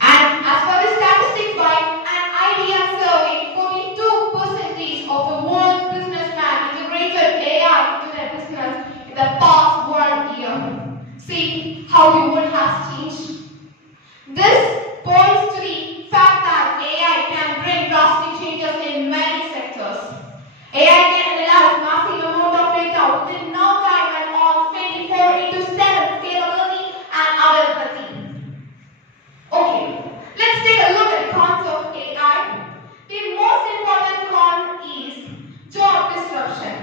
And as per the statistics by an IBM survey, 42% of the world's businessmen integrated AI into their business in the past 1 year. See how the world has changed. This points to the fact that AI can bring drastic changes in many sectors. AI can analyze massive amount of data within no time and on 24/7 scalability and availability. Okay, let's take a look at the cons of AI. The most important con is job disruption.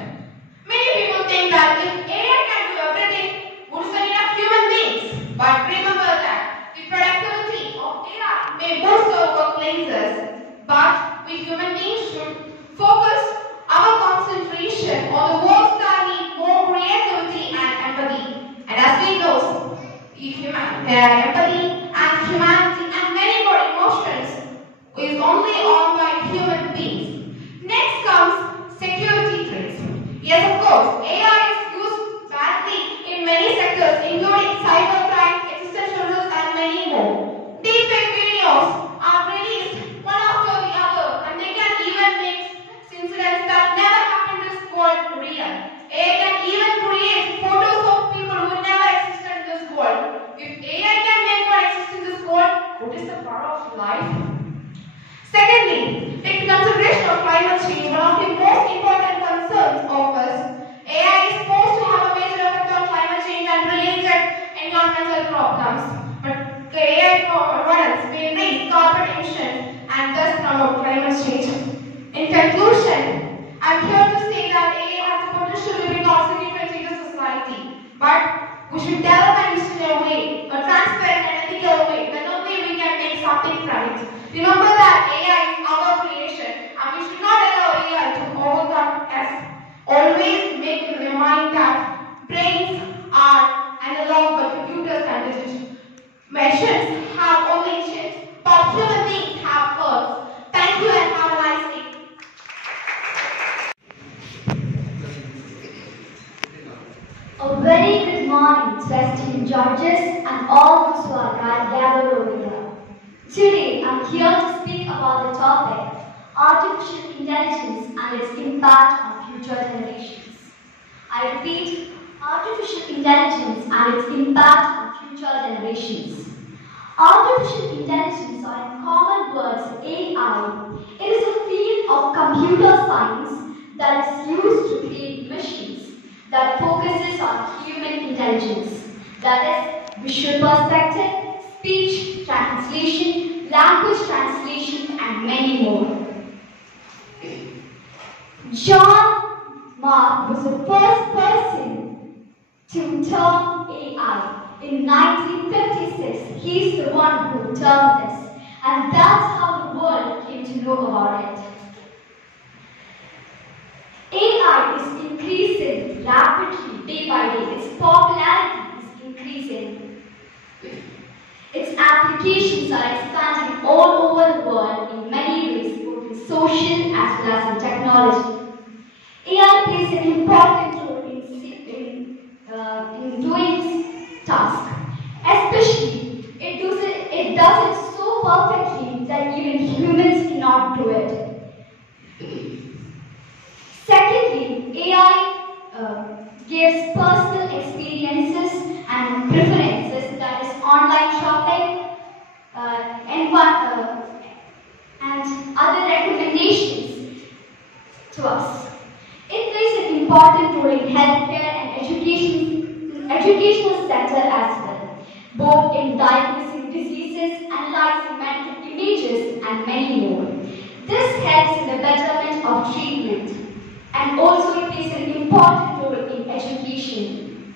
Many people think that if AI can do everything, what's the need of human beings? But remember that the productivity of AI may boost our workplaces, but we human beings should focus our concentration on the works that need more creativity and empathy. And as we know, empathy and humanity and many more emotions is only owned by human beings. Next comes security threats. Yes, of course, AI is used badly in many sectors, including cybercrime, existential risk, and many more. Deepfake videos are released one after the other, and they can even make incidents that never happened in this world real. AI can even create photos of people who never existed in this world. If AI can make what exists in this world, what is the power of life? Secondly, take consideration of climate change, one of the most important concerns of us. AI is supposed to have a major effect on climate change and related environmental problems. But AI products may raise carbon emissions and thus promote climate change. In conclusion, I'm here to say that AI has the potential to bring out significant changes to society. But we should develop and use it in a way, a transparent and ethical way, then only we can make something from it. Remember that AI is our creation, and we should not allow AI to overcome us. Always make in your mind that brains are analog but computers and digital. Machines have only chips, but human beings have hearts. Thank you and have a nice day. A very good morning. morning to esteemed judges and all those who are gathered over here. Today, I'm here to speak about the topic, artificial intelligence and its impact on future generations. I repeat, artificial intelligence and its impact on future generations. Artificial intelligence, or in common words, AI, it is a field of computer science that is used to create machines that focuses on human intelligence, that is, visual perspective, speech translation, language translation, and many more. John Mark was the first person to term AI. In 1956, he's the one who termed this, and that's how the world came to know about it. AI is increasing rapidly day by day. Its popularity is increasing. Its applications are expanding all over the world in many ways, both in social as well as in technology. AI plays an important role in doing tasks. Especially, it does it so perfectly that even humans cannot do it. Secondly, AI gives personal experiences and preferences, that is online shopping and other recommendations to us. It plays an important role in healthcare and educational sector as well, both in diagnosing diseases, analyzing medical images, and many more. This helps in the betterment of treatment, and also it plays an important role in education.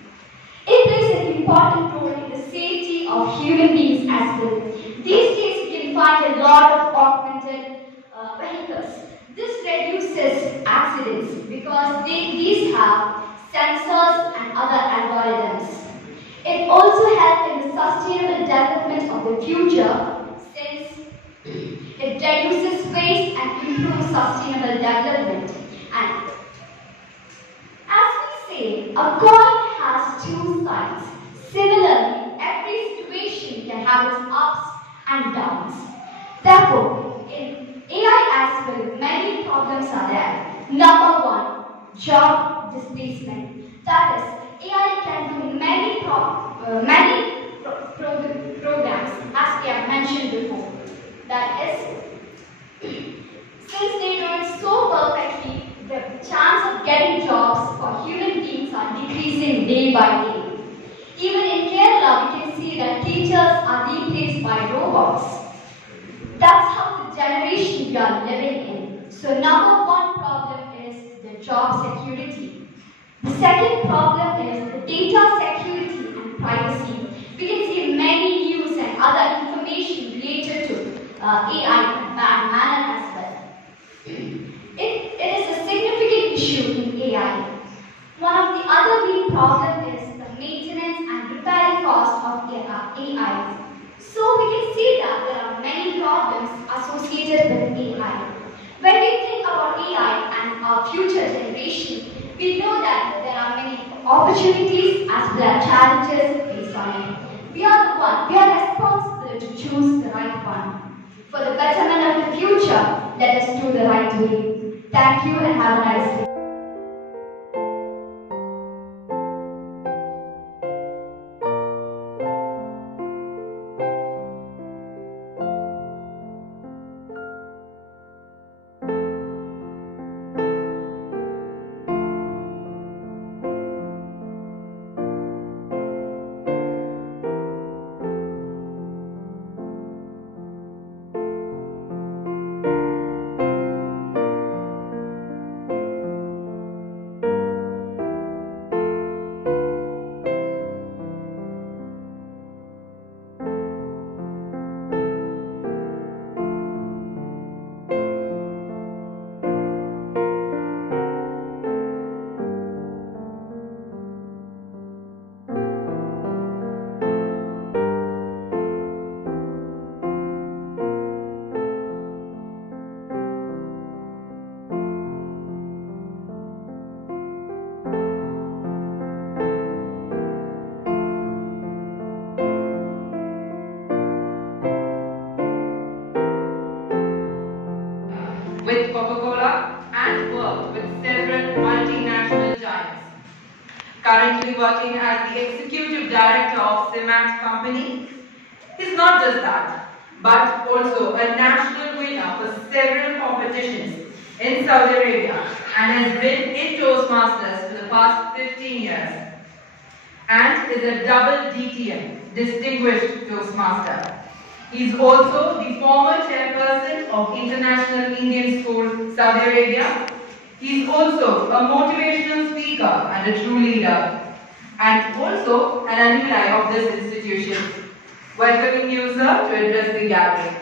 It plays an important role in the safety of human beings as well. These days you can find a lot of augmented vehicles. This reduces accidents because these have sensors and other algorithms. It also helps in the sustainable development of the future since it reduces waste and improves sustainable development. And as we say, a coin has two sides. Similarly, every situation can have its ups and downs. Therefore, in AI as well, many problems are there. Number one, job displacement. That is, AI can do many programs, as we have mentioned before. That is, since they do it so perfectly, the chance of getting jobs for human beings are decreasing day by day. Even in Kerala, we can see that teachers are replaced by robots. That's how the generation we are living in. So number one problem is the job security. The second problem is the data security and privacy. We can see many news and other information related to AI in a bad manner as well. It is a significant issue in AI. One of the other main problems is the maintenance and repairing cost of AI. So we can see that there are many problems associated with AI. When we think about AI and our future generation, we know that there are many opportunities as well as challenges based on it. We are responsible to choose the right one. For the betterment of the future, let us do the right way. Thank you and have a nice day. working as the Executive Director of Cement Company. He's not just that, but also a national winner for several competitions in Saudi Arabia and has been in Toastmasters for the past 15 years and is a double DTM, Distinguished Toastmaster. He is also the former chairperson of International Indian School, Saudi Arabia. He is also a motivational speaker and a true leader, and also an alumni of this institution. Welcoming you, sir, to address the gathering.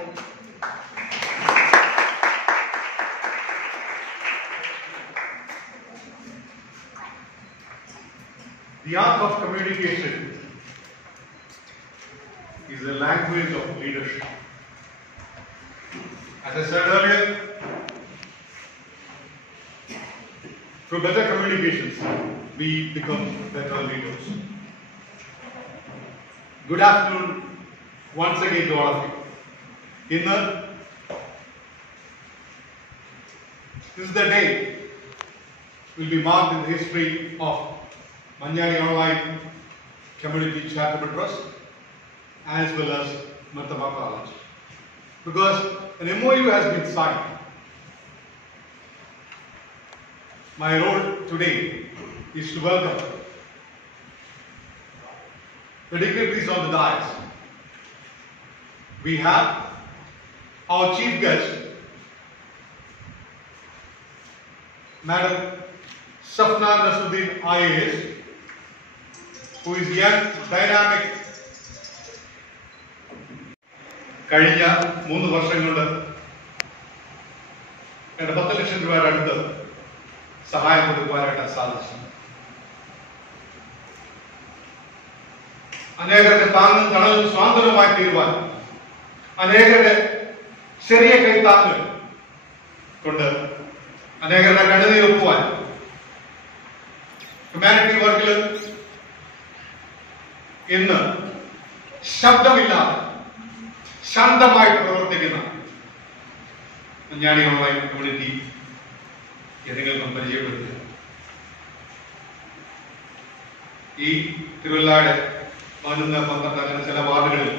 The art of communication is a language of leadership. As I said earlier, through better communications, we become better leaders. Good afternoon once again to all of you. This is the day will be marked in the history of Manjadi Online Community Charitable Trust as well as Thoma College, because an MOU has been signed. My role today is to welcome the dignitaries on the dais. We have our chief guest, Madam Safna Nasuddin IAS, who is young, dynamic. കഴിഞ്ഞ 3 വർഷം കൊണ്ട് 10 ലക്ഷം രൂപയുടെ അടുത്ത് സഹായം കൊടുക്കുവാനായിട്ട് സാധിച്ചു. അനേകരുടെ താങ്ങും തണലും സ്വാതന്ത്ര്യമായി തീരുവാൻ, അനേകരുടെ ചെറിയ കൈത്താങ്ങുകൾ കൊണ്ട് അനേകരുടെ കണ്ണുനീരൊപ്പുവാൻ, ഹ്യൂമാനിറ്റി വർക്കിൽ ഇന്ന് ശബ്ദമില്ലാതെ ശാന്തമായിട്ട് പ്രവർത്തിക്കുന്ന മഞ്ഞാടി ഓൺലൈൻ കമ്മ്യൂണിറ്റി ഏതെങ്കിലും പരിചയപ്പെടുത്തുക. ഈ തിരുവല്ലയുടെ 11, 12 അങ്ങനെ ചില വാർഡുകളിൽ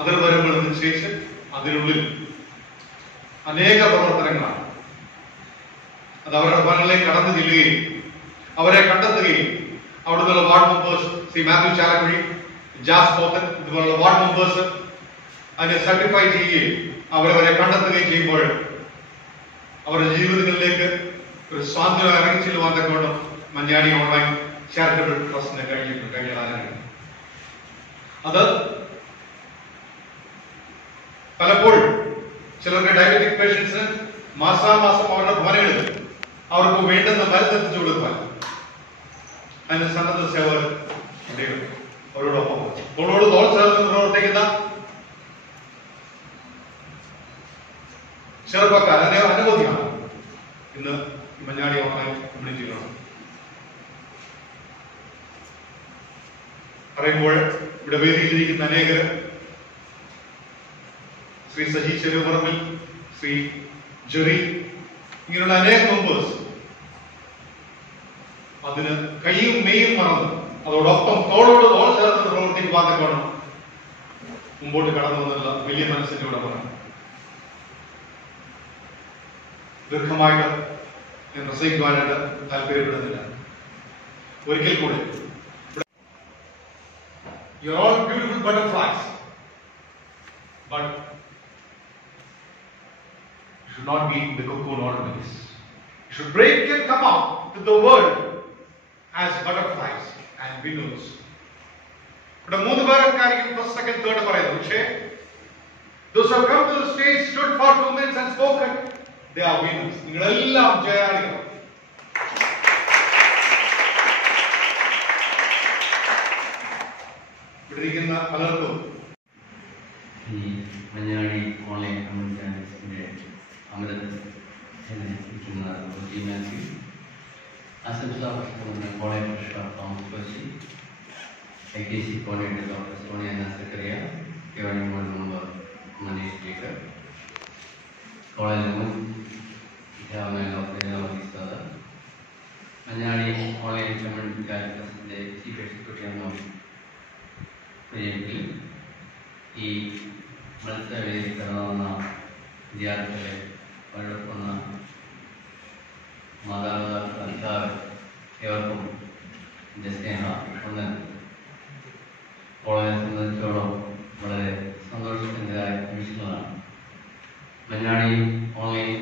അതിർവരമ്പുകൾ നിശ്ചയിച്ച് അതിനുള്ളിൽ അനേക പ്രവർത്തനങ്ങളാണ്. അത് അവരുടെ ഭവനങ്ങളിലേക്ക് കടന്നു ചെല്ലുകയും അവരെ കണ്ടെത്തുകയും അവിടുന്നുള്ള വാർഡ് മെമ്പേഴ്സ് ശ്രീ മാത്യു ചാലക്കുഴി, ജാസ് പോത്തൻ ഇതുപോലുള്ള വാർഡ് മെമ്പേഴ്സ് അതിനെ സർട്ടിഫൈ ചെയ്യുകയും അവരവരെ കണ്ടെത്തുകയും ചെയ്യുമ്പോൾ അവരുടെ ജീവിതങ്ങളിലേക്ക് ഒരു സ്വാതന്ത്ര്യം ഇറങ്ങി ചെല്ലുവാൻ തക്കവണ്ണം മഞ്ഞാടി ഓൺലൈൻ ചാരിറ്റബിൾ ട്രസ്റ്റിന് കഴിഞ്ഞിട്ടുണ്ട് കഴിഞ്ഞ കാലങ്ങളിൽ. അത് പലപ്പോഴും ചിലർക്ക് ഡയബറ്റിക് പേഷ്യൻസിന് മാസാമാസം അവരുടെ ഭവനങ്ങളിൽ അവർക്ക് വേണ്ടുന്ന മരുന്നെത്തിച്ചു കൊടുക്കുവാൻ അതിന് സന്നദ്ധ സേവകർ അവരോടൊപ്പം തോളോട് തോൾ ചേർന്ന് പ്രവർത്തിക്കുന്ന ചെറുപ്പക്കാർ അനവധിയാണ് ഇന്ന് മഞ്ഞാടി ഓൺലൈൻ കമ്മ്യൂണിറ്റിയിലാണ്. പറയുമ്പോൾ ഇവിടെ വേദിയിലിരിക്കുന്ന അനേകര്, ശ്രീ സജി ചെറുപറമ്പിൽ, ശ്രീ ജെറി, ഇങ്ങനെയുള്ള അനേക മെമ്പേഴ്സ് അതിന് കൈയും മെയ്യും മറന്ന് അതോടൊപ്പം തോളോട് തോൾ ചേർന്ന് പ്രവർത്തിക്കുവാൻ തക്കവണ്ണം മുമ്പോട്ട് കടന്നു വന്നുള്ള വലിയ മനസ്സിന്റെ ഉടമ. ദീർഘമായിട്ട് ഞാൻ പ്രസംഗിക്കുവാനായിട്ട് താല്പര്യപ്പെടുന്നില്ല. ഒരിക്കൽ കൂടെ, you're all beautiful butterflies, but you should not be in the cocoon always. You should break and come out to the world as butterflies and winners. ഇവിടെ 3 പേർക്കായിരിക്കും first, second, third പറയുന്നത്. പക്ഷേ those who have come to the stage, stood for 2 minutes and spoken, they are winners. നിങ്ങളെല്ലാം ജയാളികൾ. ഇവിടെ ഇരിക്കുന്ന പലർക്കും ഈ Manjadi online കമ്മ്യൂണിറ്റിയുടെ അമൃത് ഇരിക്കുന്ന മാത്യു, ആശംസാ പ്രശ്നമുള്ള college treasurer Thomas Koshy, ITC coordinator doctor Sonia നസക്കറിയ, governing board member Manish speaker, കോളേജിലെ മുൻ അധ്യാപകനായ ഡോക്ടർ ലീലാവതി സാദ, Manjadi Online Community Campusന്റെ ചീഫ് എക്സിക്യൂട്ടീവ് എന്ന പ്രിയങ്കിൽ ഈ മത്സരവേദി കടന്നുവന്ന വിദ്യാർത്ഥികളെ പങ്കെടുക്കുന്ന മാതാപിതാക്കൾ അധ്യാപകർ ഏവർക്കും എൻ്റെ സ്നേഹ ഒന്ന് കോളേജിനെ സംബന്ധിച്ചോളം വളരെ സന്തോഷത്തിൻ്റെതായ നിമിഷങ്ങളാണ്. മഞ്ഞാടി ഓൺലൈൻ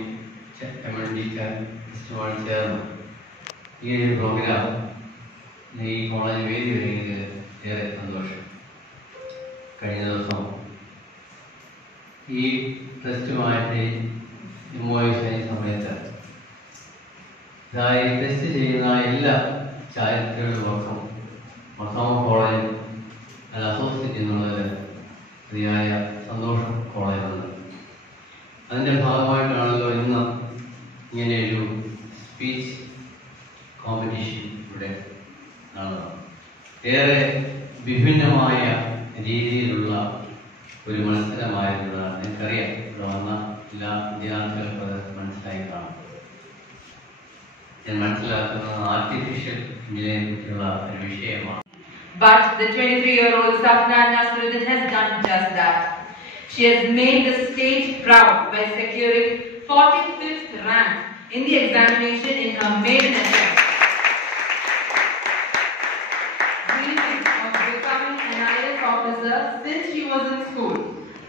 കമ്മ്യൂണിറ്റി ഫെസ്റ്റിവൽ ചേർന്ന് ഈ ഒരു പ്രോഗ്രാം ഈ കോളേജ് വേദി ഒരുങ്ങിയത് ഏറെ സന്തോഷം. കഴിഞ്ഞ ദിവസം ഈ ടെസ്റ്റുമായിട്ട് ഇൻവോയ്സ് സമയത്ത് ഇതായി ടെസ്റ്റ് ചെയ്യുന്ന എല്ലാ ചാരിറ്റികൾക്കും മൊത്തം കോളേജ് അസോസിയേറ്റ് ചെയ്യുന്നതിൽ അതിയായ സന്തോഷം കോളേജുണ്ട്. അതിൻ്റെ ഭാഗമായിട്ടാണല്ലോ ഇന്ന് ഇങ്ങനെയൊരു സ്പീച്ച് കോമ്പറ്റീഷൻ ഇവിടെ നടന്നത്. ഏറെ വിഭിന്നമായ രീതിയിലുള്ള ഒരു മത്സരമായിരുന്നതാണ്. എനിക്കറിയാം ഇവിടെ വന്ന എല്ലാ വിദ്യാർത്ഥികൾക്കും അത് മനസ്സിലായി കാണും. ഞാൻ മനസ്സിലാക്കുന്നത് ആർട്ടിഫിഷ്യൽ എഞ്ചിനീയറിംഗിനെ കുറിച്ചുള്ള ഒരു വിഷയമാണ്. But the 23-year-old Sapna Nasruddin has done just that. She has made the state proud by securing 45th rank in the examination in her maiden attempt. Dreaming of becoming an IAS officer since she was in school,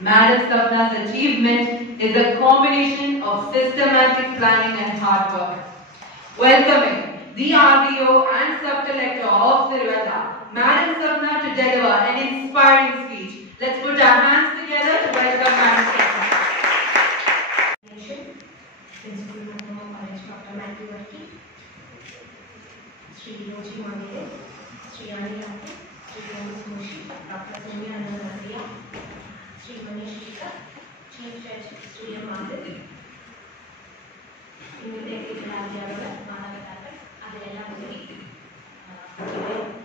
Madam Sapna's achievement is a combination of systematic planning and hard work. Welcoming the RDO and Sub-Collector of Tiruvalla, Madam Sapna, to deliver an inspiring speech. Let's put our hands together to welcome Madam Sapna. Principal Thoma College, Dr. Mathew Koshy, Sri Roji Mamire, Sri Anilante, Sri Mathew Koshy, Dr. Sonia Anandria, Sri Manish Shika, Chief Judge Sri Manjadi, ഇന്നത്തെ അധ്യാപകർ മാതാപിതാക്കൾ അതിലെല്ലാം ഉപരി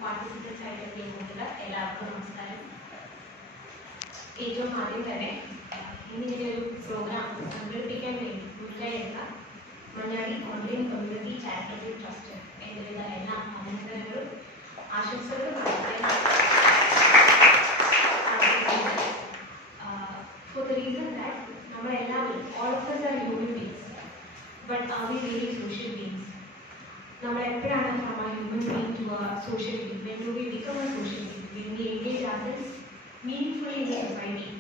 participants ആയിട്ട് ചെയ്യുന്നതിൽ എല്ലാവർക്കും നമസ്കാരം. ഏറ്റവും ആദ്യം തന്നെ ഇന്നിങ്ങനെ ഒരു പ്രോഗ്രാം സംഘടിപ്പിക്കാൻ വേണ്ടി മുൻകൈയെടുത്ത Manjadi online community charitable trust എന്നിവയുടെ എല്ലാ അഭിനന്ദനങ്ങളും ആശംസകളും ഫോർ ദ റീസൺ ദാറ്റ് നമ്മളെല്ലാവരും all of us are human beings, but are we really social beings? നമ്മൾ എപ്പോഴാണ് from a human being to a social being? When do we become a social being? When we engage ourselves meaningfully in the society.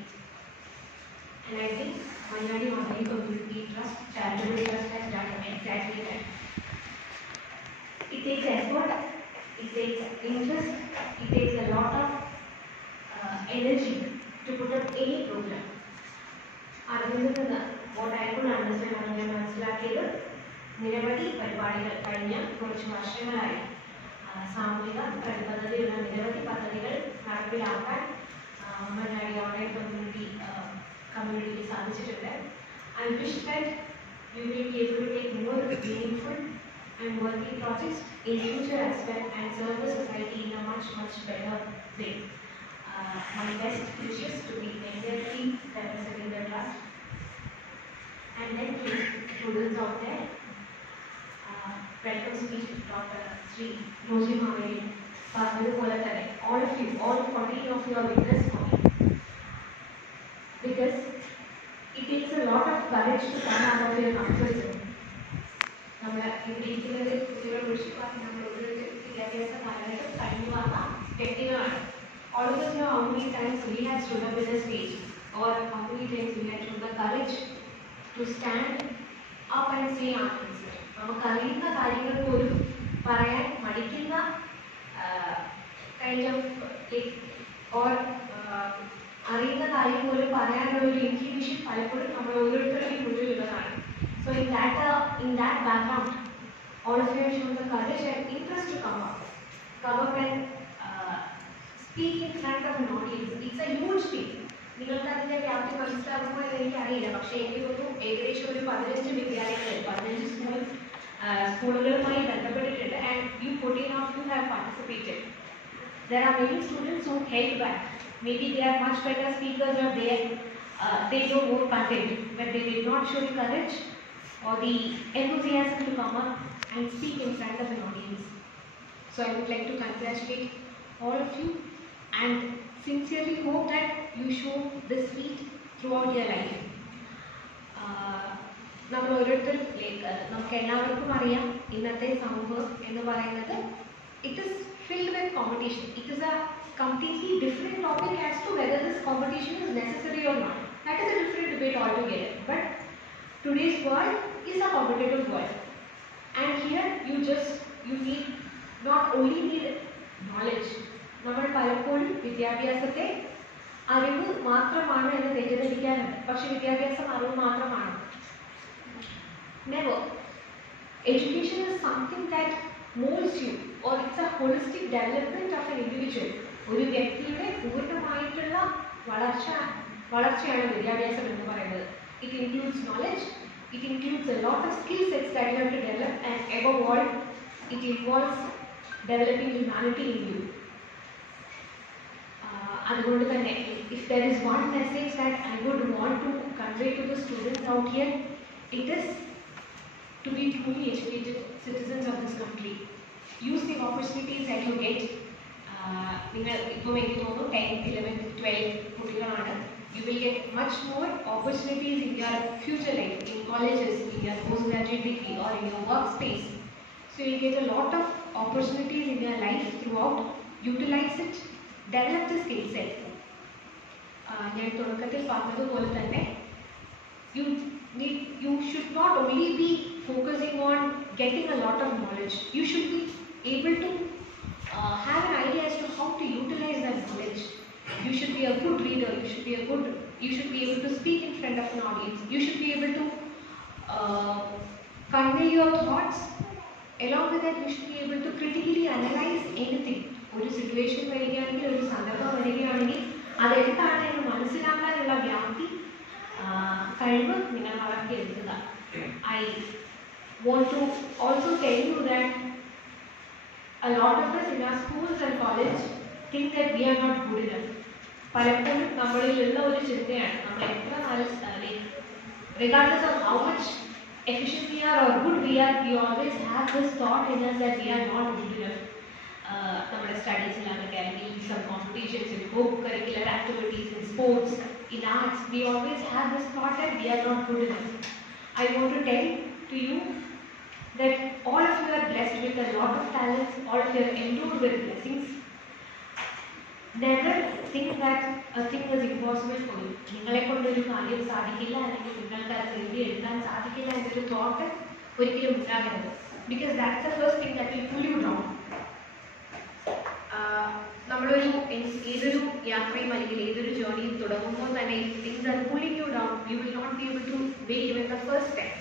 And I think Manjadi Online Community Trust, Charitable Trust has done exactly that. It takes effort, it takes interest, it takes a lot of energy to put up any program. What I could understand on your മനസ്സിലാക്കിയത് നിരവധി പരിപാടികൾ കഴിഞ്ഞ കുറച്ച് വർഷങ്ങളായി സാമൂഹിക പ്രതിബദ്ധതയുള്ള നിരവധി പദ്ധതികൾ നടപ്പിലാക്കാൻ മഞ്ഞാടി ഓൺലൈൻ കമ്മ്യൂണിറ്റിക്ക് സാധിച്ചിട്ടുണ്ട്. I wish that you will be able to take more meaningful and worthy projects in future as well and serve the society in a much, much better way. My best wishes to the entire team representing the trust. And then students out there, welcome speech to Dr. Sri Roji Mamire. All of you, all 14 of you are witness for me. Because it takes a lot of courage to come out of your comfort zone. All of us know how many times we have stood up in a stage, or how many times we had shown the courage to stand up and say our things. നമുക്കറിയുന്ന കാര്യങ്ങൾ പോലും പറയാൻ മടിക്കുന്ന kind of or അറിയുന്ന കാര്യം പോലും പറയാനുള്ള ഒരു inhibition പലപ്പോഴും നമ്മൾ ഓരോരുത്തരുടെയും മുന്നിലുള്ളതാണ്. So in that background, all of you have shown the courage and interest to come up and speak in front of an audience. It's a huge thing. നിങ്ങൾക്ക് അതിൻ്റെ വ്യാപ്തി മനസ്സിലാകുമ്പോൾ എനിക്കറിയില്ല, പക്ഷേ എനിക്ക് തോന്നുന്നു ഏകദേശം ഒരു 15 വിദ്യാലയങ്ങൾ 15 സ്കൂളുകളുമായി ബന്ധപ്പെട്ടിട്ടുണ്ട്. And you 14 of you have participated. There are many students who held back. Maybe they are much better speakers or they know more content, but they did not show the courage or the enthusiasm to come up and speak in front of an audience. So I would like to congratulate all of you and sincerely hope that you show this feat throughout your life. നമ്മൾ ഓരോരുത്തരും നമുക്ക് എല്ലാവർക്കും അറിയാം ഇന്നത്തെ സമൂഹം എന്ന് പറയുന്നത് it is filled with competition. It is a completely different topic as to whether this competition is necessary or not. That is a different debate altogether. But today's world is a competitive world, and here you need not only need knowledge. നമ്മൾ പലപ്പോഴും വിദ്യാഭ്യാസത്തെ അറിവ് മാത്രമാണ് എന്ന് തെറ്റിദ്ധരിക്കാറുണ്ട്. പക്ഷെ വിദ്യാഭ്യാസം അറിവ് മാത്രമാണ്. Never. Education is something that molds you, or it's a holistic development of an individual. ഒരു വ്യക്തിയുടെ പൂർണ്ണമായിട്ടുള്ള വളർച്ചയാണ് വിദ്യാഭ്യാസം എന്ന് പറയുന്നത്. It includes knowledge, it includes a lot of skill sets that you have to develop, and above all, it involves developing humanity in you. അതുകൊണ്ട് തന്നെ, if there is one message that I would want to convey to the students out here, it is to be truly educated citizens of this country. Use the opportunities that you get. നിങ്ങൾ ഇപ്പോൾ എനിക്ക് തോന്നുന്നു 10th, 11th, 12th കുട്ടികളാണ്. You will get much more opportunities in your future life, in colleges, in your postgraduate degree, or in your workspace. So you get a lot of opportunities in your life throughout. Utilize it. Develop the skill set. ഞാൻ തുടക്കത്തിൽ പറഞ്ഞതുപോലെ തന്നെ you should not only be focusing on getting a lot of knowledge. You should be able to have an idea as to how to utilize that knowledge. You should be a good reader. You should be able to speak in front of an audience. You should be able to convey your thoughts. Along with that, you should be able to critically analyze anything. ഒരു situation വരികയാണെങ്കിൽ, ഒരു സന്ദർഭം വരികയാണെങ്കിൽ അതെന്താണ് എന്ന് മനസ്സിലാക്കാനുള്ള വ്യാപ്തി കഴിവ് നിങ്ങൾ വളർത്തിയെടുക്കുക. I want to also tell you that a lot of us in our schools and college think that we are not good enough. പലപ്പോഴും നമ്മളിലുള്ള ഒരു ചിന്തയാണ്, നമ്മൾ എത്ര നല്ല regardless of how much efficient we are or good we are, we always have this thought in us that we are not good enough. നമ്മുടെ സ്റ്റഡീസിലാണെങ്കിൽ, അല്ലെങ്കിൽ some competitions in co-curricular activities, in sports, in arts, we always have this thought that we are not good enough. I want to tell to you that all of you are blessed with a lot of talents, all of you are endowed with blessings. Never think that a thing is impossible for you. നിങ്ങളെ കൊണ്ടൊരു കാര്യം സാധിക്കില്ല, അല്ലെങ്കിൽ നിങ്ങൾക്ക് അത് എഴുതി എഴുതാൻ സാധിക്കില്ല എന്നൊരു തോട്ട് ഒരിക്കലും ഉണ്ടാകരുത്. Because that's the first thing that will pull you down. നമ്മളൊരു ഏതൊരു യാത്രയും അല്ലെങ്കിൽ ഏതൊരു ജേർണിയും തുടങ്ങുമ്പോൾ തന്നെ things are pulling you down, you will not be able to make even the first step.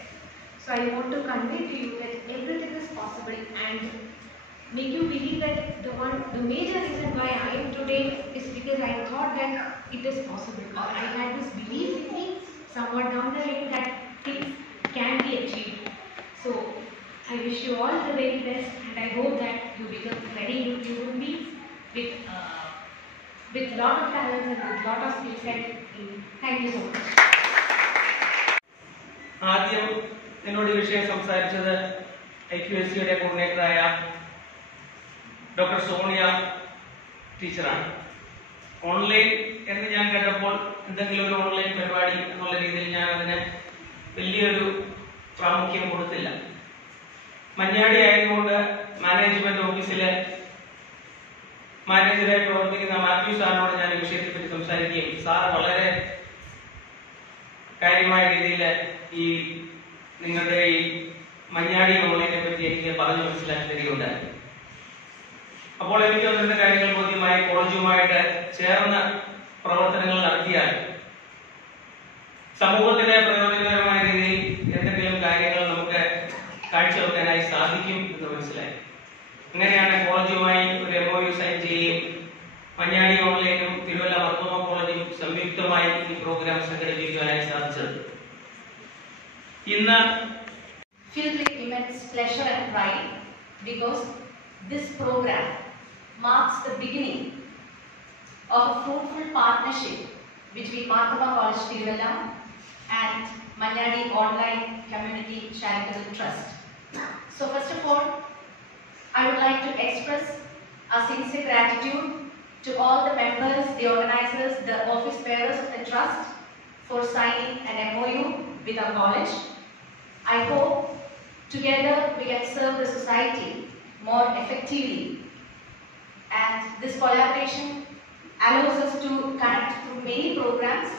So I want to convey to you that everything is possible and make you believe that the major reason why I am today is because I thought that it is possible, or I had this belief in me somewhat down the line that things can be achieved. So I wish you all the very best, and I hope that you become very good human beings with lot of talents and with lot of skill set. Thank you so much. ആദ്യം എന്നോട് ഈ വിഷയം സംസാരിച്ചത് IQSCയുടെ കോർഡിനേറ്ററായ doctor Sonia ടീച്ചറാണ്. Online എന്ന് ഞാൻ കേട്ടപ്പോൾ എന്തെങ്കിലും ഒരു ഓൺലൈൻ പരിപാടി എന്നുള്ള രീതിയിൽ ഞാൻ അതിന് വലിയൊരു പ്രാമുഖ്യം കൊടുത്തില്ല. മഞ്ഞാടി ആയതുകൊണ്ട് മാനേജ്മെന്റ് ഓഫീസിലെ മാനേജറായി പ്രവർത്തിക്കുന്ന മാത്യു സാറിനോട് ഞാൻ ഈ വിഷയത്തെ പറ്റി സംസാരിക്കുകയും സാർ വളരെ കാര്യമായ രീതിയിൽ ഈ നിങ്ങളുടെ ഈ മഞ്ഞാടി ഓൺലൈനെ പറ്റി എനിക്ക് പറഞ്ഞു മനസ്സിലാക്കി തരികയുണ്ടായി. അപ്പോൾ എനിക്ക് അതിന്റെ കാര്യങ്ങൾ ബോധ്യമായി കോളേജുമായിട്ട് ചേർന്ന് പ്രവർത്തനങ്ങൾ നടത്തിയാൽ സമൂഹത്തിന് പ്രയോജനകരമായ രീതിയിൽ എന്തെങ്കിലും കാര്യങ്ങൾ നമുക്ക് കാഴ്ചവെക്കാനായി സാധിക്കും എന്ന് മനസ്സിലായി. അങ്ങനെയാണ് കോളേജുമായി ഒരു MOU സൈൻ ചെയ്യുകയും മഞ്ഞാടി ഓൺലൈനും തിരുവല്ല Thoma കോളേജും സംയുക്തമായി ഈ പ്രോഗ്രാം സംഘടിപ്പിക്കുവാനായി സാധിച്ചത്. ഇന്ന് filled with immense pleasure and pride because this program marks the beginning of a fruitful partnership between Thoma College Tiruvalla and Manjadi Online Community Charitable Trust. So first of all, I would like to express our sincere gratitude to all the members, the organizers, the office bearers of the trust for signing an MOU with our college. I hope together we can serve the society more effectively, and this collaboration allows us to connect through many programs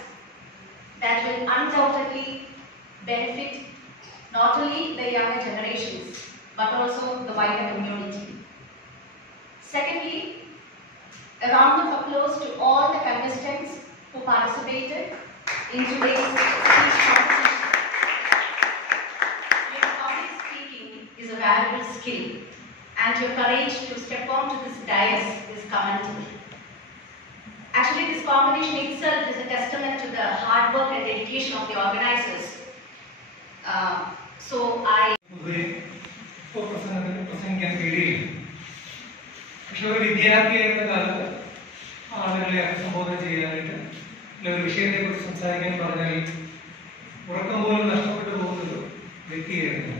that will undoubtedly benefit not only the younger generations but also the wider community. Secondly, a round of applause to all the contestants who participated in today's speech competition. Your public speaking is a valuable skill, and your courage to step onto this dais is commendable. Actually, this competition itself is a testament to the hard work and dedication of the organizers. പ്രസംഗിക്കാൻ പേടിയില്ല. പക്ഷെ ഒരു വിദ്യാർത്ഥിയായിരുന്ന കാലത്ത് ആളുകളെ അഭിസംബോധന ചെയ്യാനായിട്ട് അല്ലെ ഒരു വിഷയത്തെക്കുറിച്ച് സംസാരിക്കാൻ പറഞ്ഞാൽ ഉറക്കം പോലും നഷ്ടപ്പെട്ടു പോകുന്നൊരു വ്യക്തിയായിരുന്നു.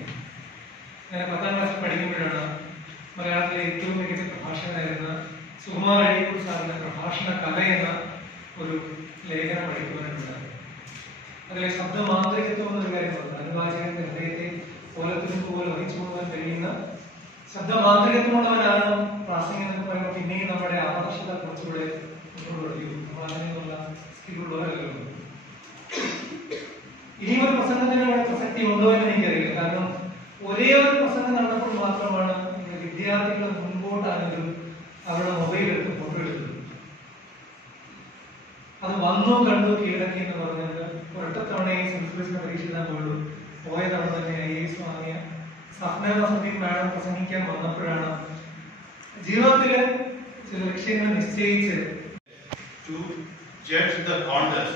ഞാൻ 10ാം ക്ലാസ്സിൽ പഠിക്കുമ്പോഴാണ് മലയാളത്തിലെ ഏറ്റവും മികച്ച പ്രഭാഷകനായിരുന്ന സുകുമാർ അഴീക്കോട് സാറിന്റെ പ്രഭാഷണ കല എന്ന ഒരു ലേഖനം പഠിക്കുവാനുണ്ടായത്. അതിലെ ശബ്ദമാന്ത്രികത്വം എന്നൊരു കാര്യമുണ്ട്. അനുവാചകന്റെ ഹൃദയത്തെ കോലത്തിനും പോലെ വഹിച്ചു പോകാൻ കഴിയുന്ന ശബ്ദമാന്ത്രികത്വമുള്ളവരാണ് പ്രാസംഗികം എന്ന് പറയുമ്പോൾ പിന്നെയും നമ്മുടെ ആകർഷത കുറച്ചുകൂടെ അങ്ങനെയുള്ള സ്കില്ലുള്ളവരല്ലോ. ഇനിയും ഒരു പ്രസംഗത്തിനുള്ള പ്രസക്തി ഉണ്ടോ എന്ന് എനിക്കറിയില്ല. കാരണം ഒരേ ഒരു പ്രസംഗം നടന്നപ്പോൾ മാത്രമാണ് വിദ്യാർത്ഥികൾ മുൻപോട്ടാണെങ്കിലും അവരുടെ മൊബൈൽ എടുത്ത് ഫോട്ടോ എടുക്കുന്നത്. അത് വന്നു കണ്ടു കീഴടക്കി എന്ന് പറഞ്ഞത് ഒരൊറ്റത്തവണയെ സെൻസസിന് പരീക്ഷ എഴുതാൻ പോയുള്ളൂ. പോയ തവണ തന്നെ IAS വാങ്ങിയ സപ്ന വസന്തി മാഡം പ്രസംഗിക്കാൻ വന്നപ്പോഴാണ് ജീവിതത്തില് ചില ലക്ഷ്യങ്ങൾ നിശ്ചയിച്ച് to judge the contest,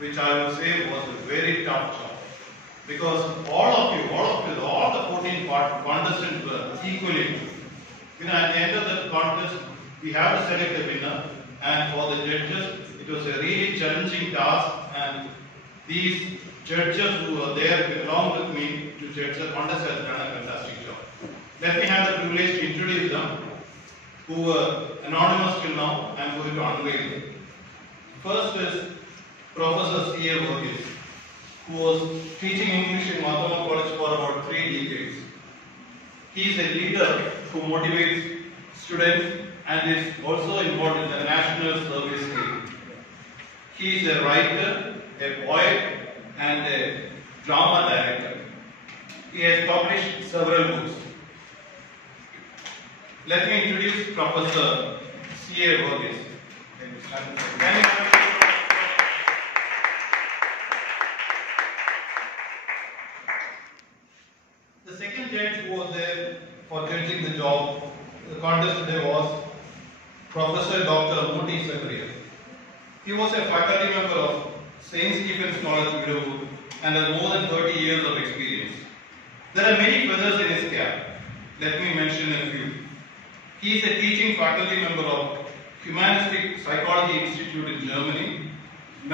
which I would say was a very tough job, because all the 14 contestants were equally good. At the end of the contest, we have to select a winner, and for the judges, it was a really challenging task, and these judges who were there along with me to judge the contest has done a fantastic job. Let me have the privilege to introduce them, who were anonymous till now. I am going to unveil them. First is Professor C.A. Verghese, who was teaching English in Mathew College for about 3 decades. He is a leader who motivates students and is also involved in the National Service League. He is a writer, a poet, and a drama director. He has published several books. Let me introduce Professor C.A. Verghese. The second judge who was there for judging the job, the contest today, was Professor Dr. Moti Sakriya. He was a faculty member of St. Stephen's College, Tiruvalla, and has more than 30 years of experience. There are many feathers in his cap. Let me mention a few. He is a teaching faculty member of Humanistic Psychology Institute in Germany,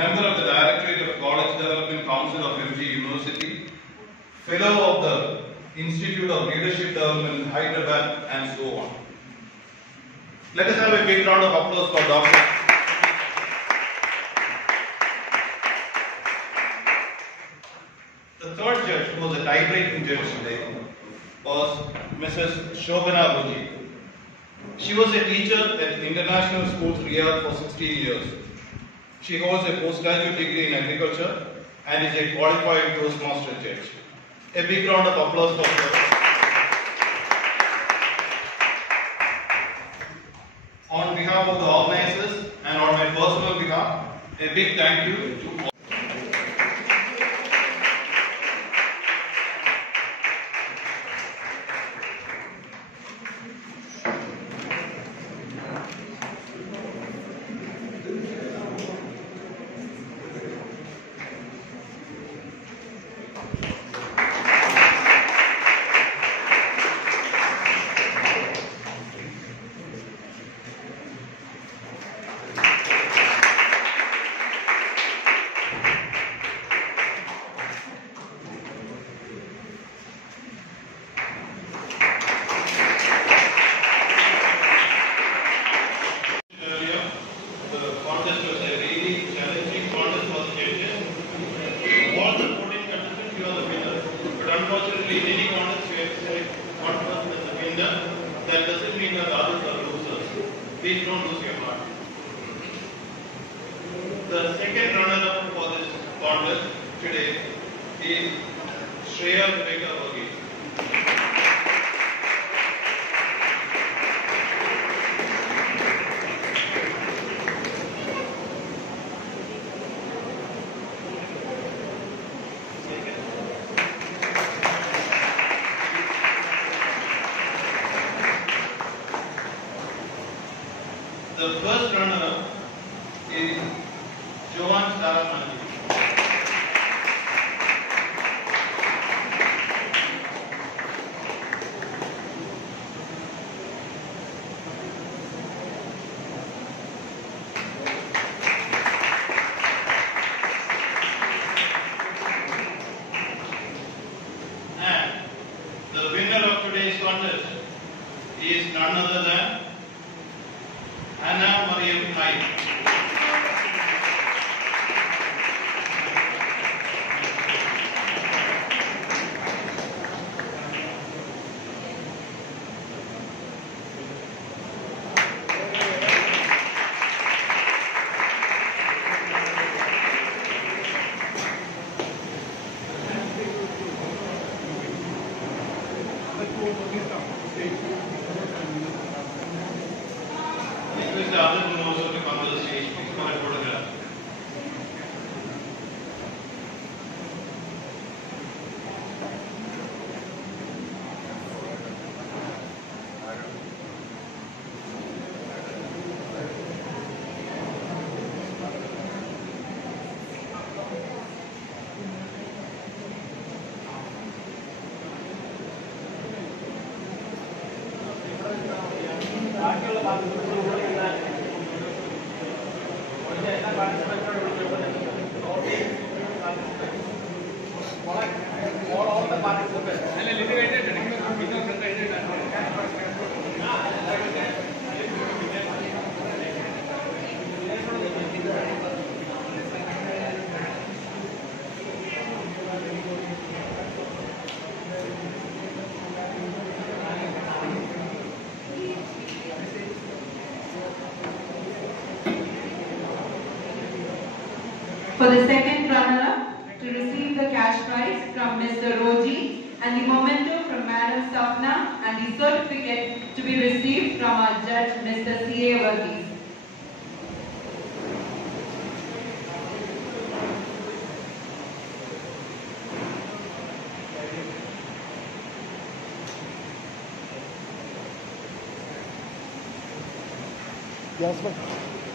member of the Directorate of College Development Council of FG University, fellow of the Institute of Leadership Development in Hyderabad, and so on. Let us have a big round of applause for Dr. The third judge, who was a tie-breaking judge today, was Mrs. Shobana Buji. She was a teacher at International Schools Riyadh for 16 years. She holds a postgraduate degree in agriculture and is a qualified Toastmaster judge. A big round of applause for her. On behalf of the organizers and on my personal behalf, a big thank you to all. Please don't lose your heart. The second runner-up for this contest today is Shreya Viveka Varghese. The first runner-up is Joan Saramani. And the winner of today's contest is none other than Anna Mariam Naik. Request the other two also to come to the stage, please come and photograph. For the second runner-up, to receive the cash prize from Mr. Roji and the memento from Madam Sapna and the certificate to be received from our judge, Mr. C.A. Varghese.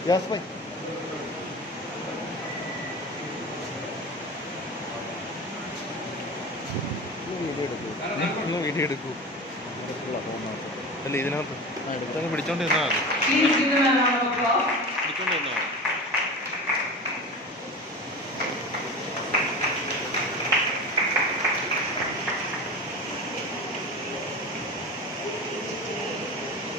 Yes, bhai. Video എടുക്കൂ അല്ല ഇതിനകത്ത് എടുത്തങ്ങ് പിടിച്ചോണ്ടിരുന്നാ മതി പിടിച്ചോണ്ടിരുന്നാ മതി.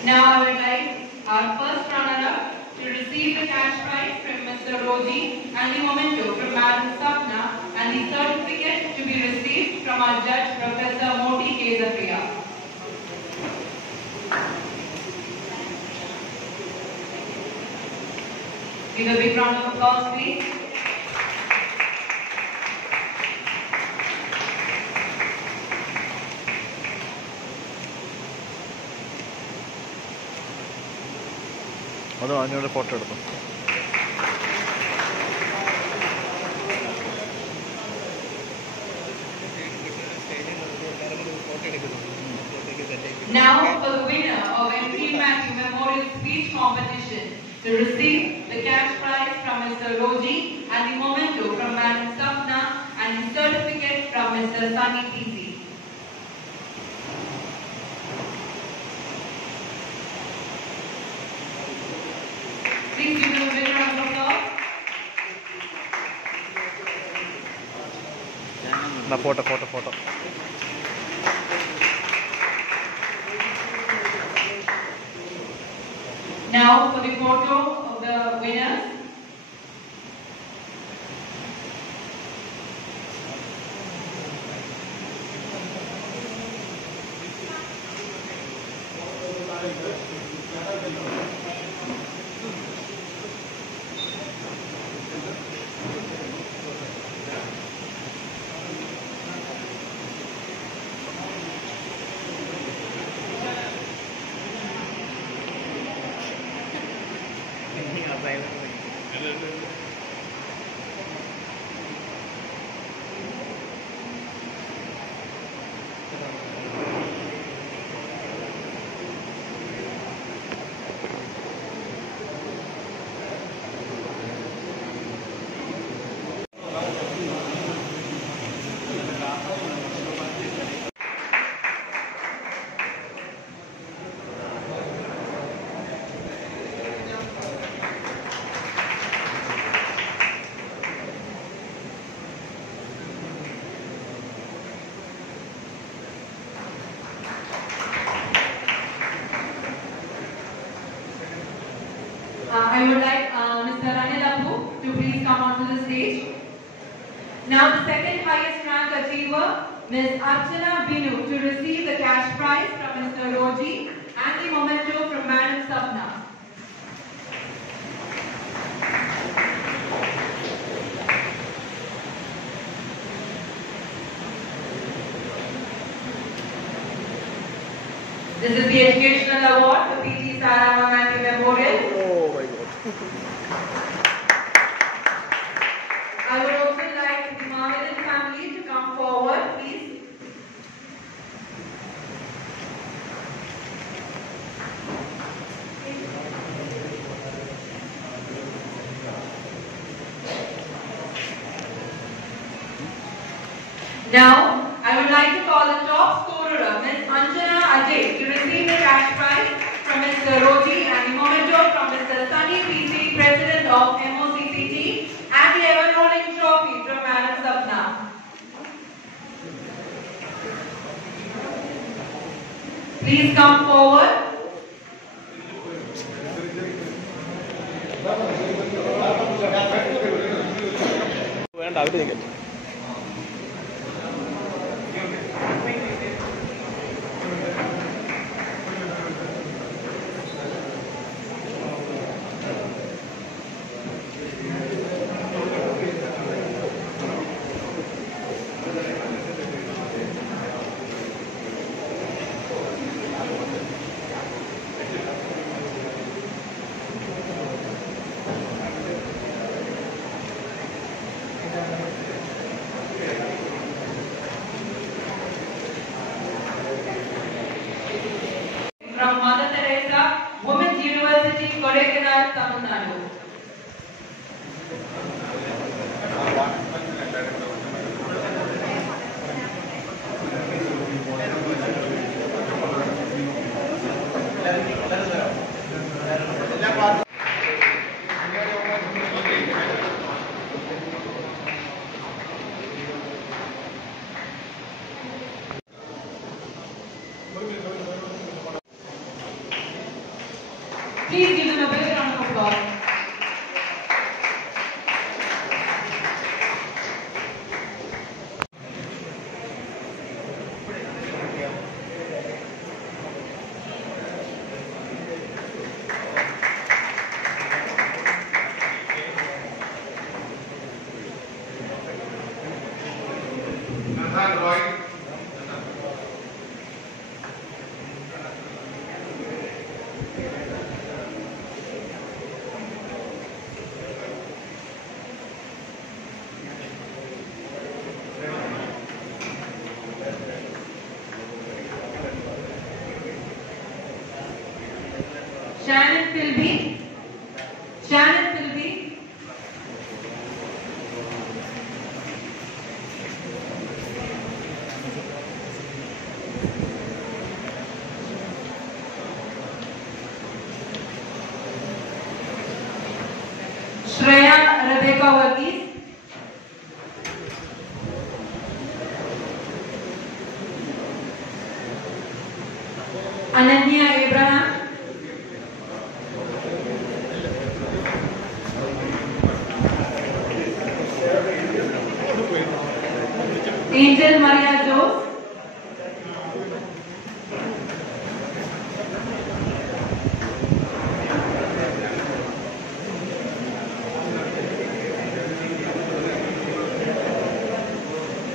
Now I would like our first runner-up to receive the cash prize from Mr. Roji and the memento from Madam Sapna and the certificate to be received from our judge, Professor Moti Kezapriya. Give a big round of applause, please. അത് അതിനോട് photo എടുത്തു. Now for the winner of MP Mathew Memorial Speech Competition to receive the cash prize from Mr. Roji and the memento from Madam Sapna and the certificate from Mr. Sunny PC. Please give them a big round of applause. Photo Now for the photo of the winners. I would like Mr. to please come onto the stage. Now the second highest rank achiever, Ms. Archana Binu, to receive the cash prize from Mr. Roji and the memento from Madam Sapna. This is the educational award, the P.T. Sarama Mathew Memorial. Oh my God. I would also like the Mahavidan family to come forward, please. Now, I would like to call the top scorer, Ms. Anjana Ajay, to receive the cash prize from Mr. Roji and the memento from Mr. Sunny PC, President of MOCCT, and the ever-rolling trophy from Madam Sapna. Please come forward. From Mother Teresa, Women's University, Kodaikanal, Tamil Nadu. Please give them a big round of applause. Shannon Philby. Shannon Philby. Shreya Rebecca Varghese. Ananya Abraham. Angel Maria Jose.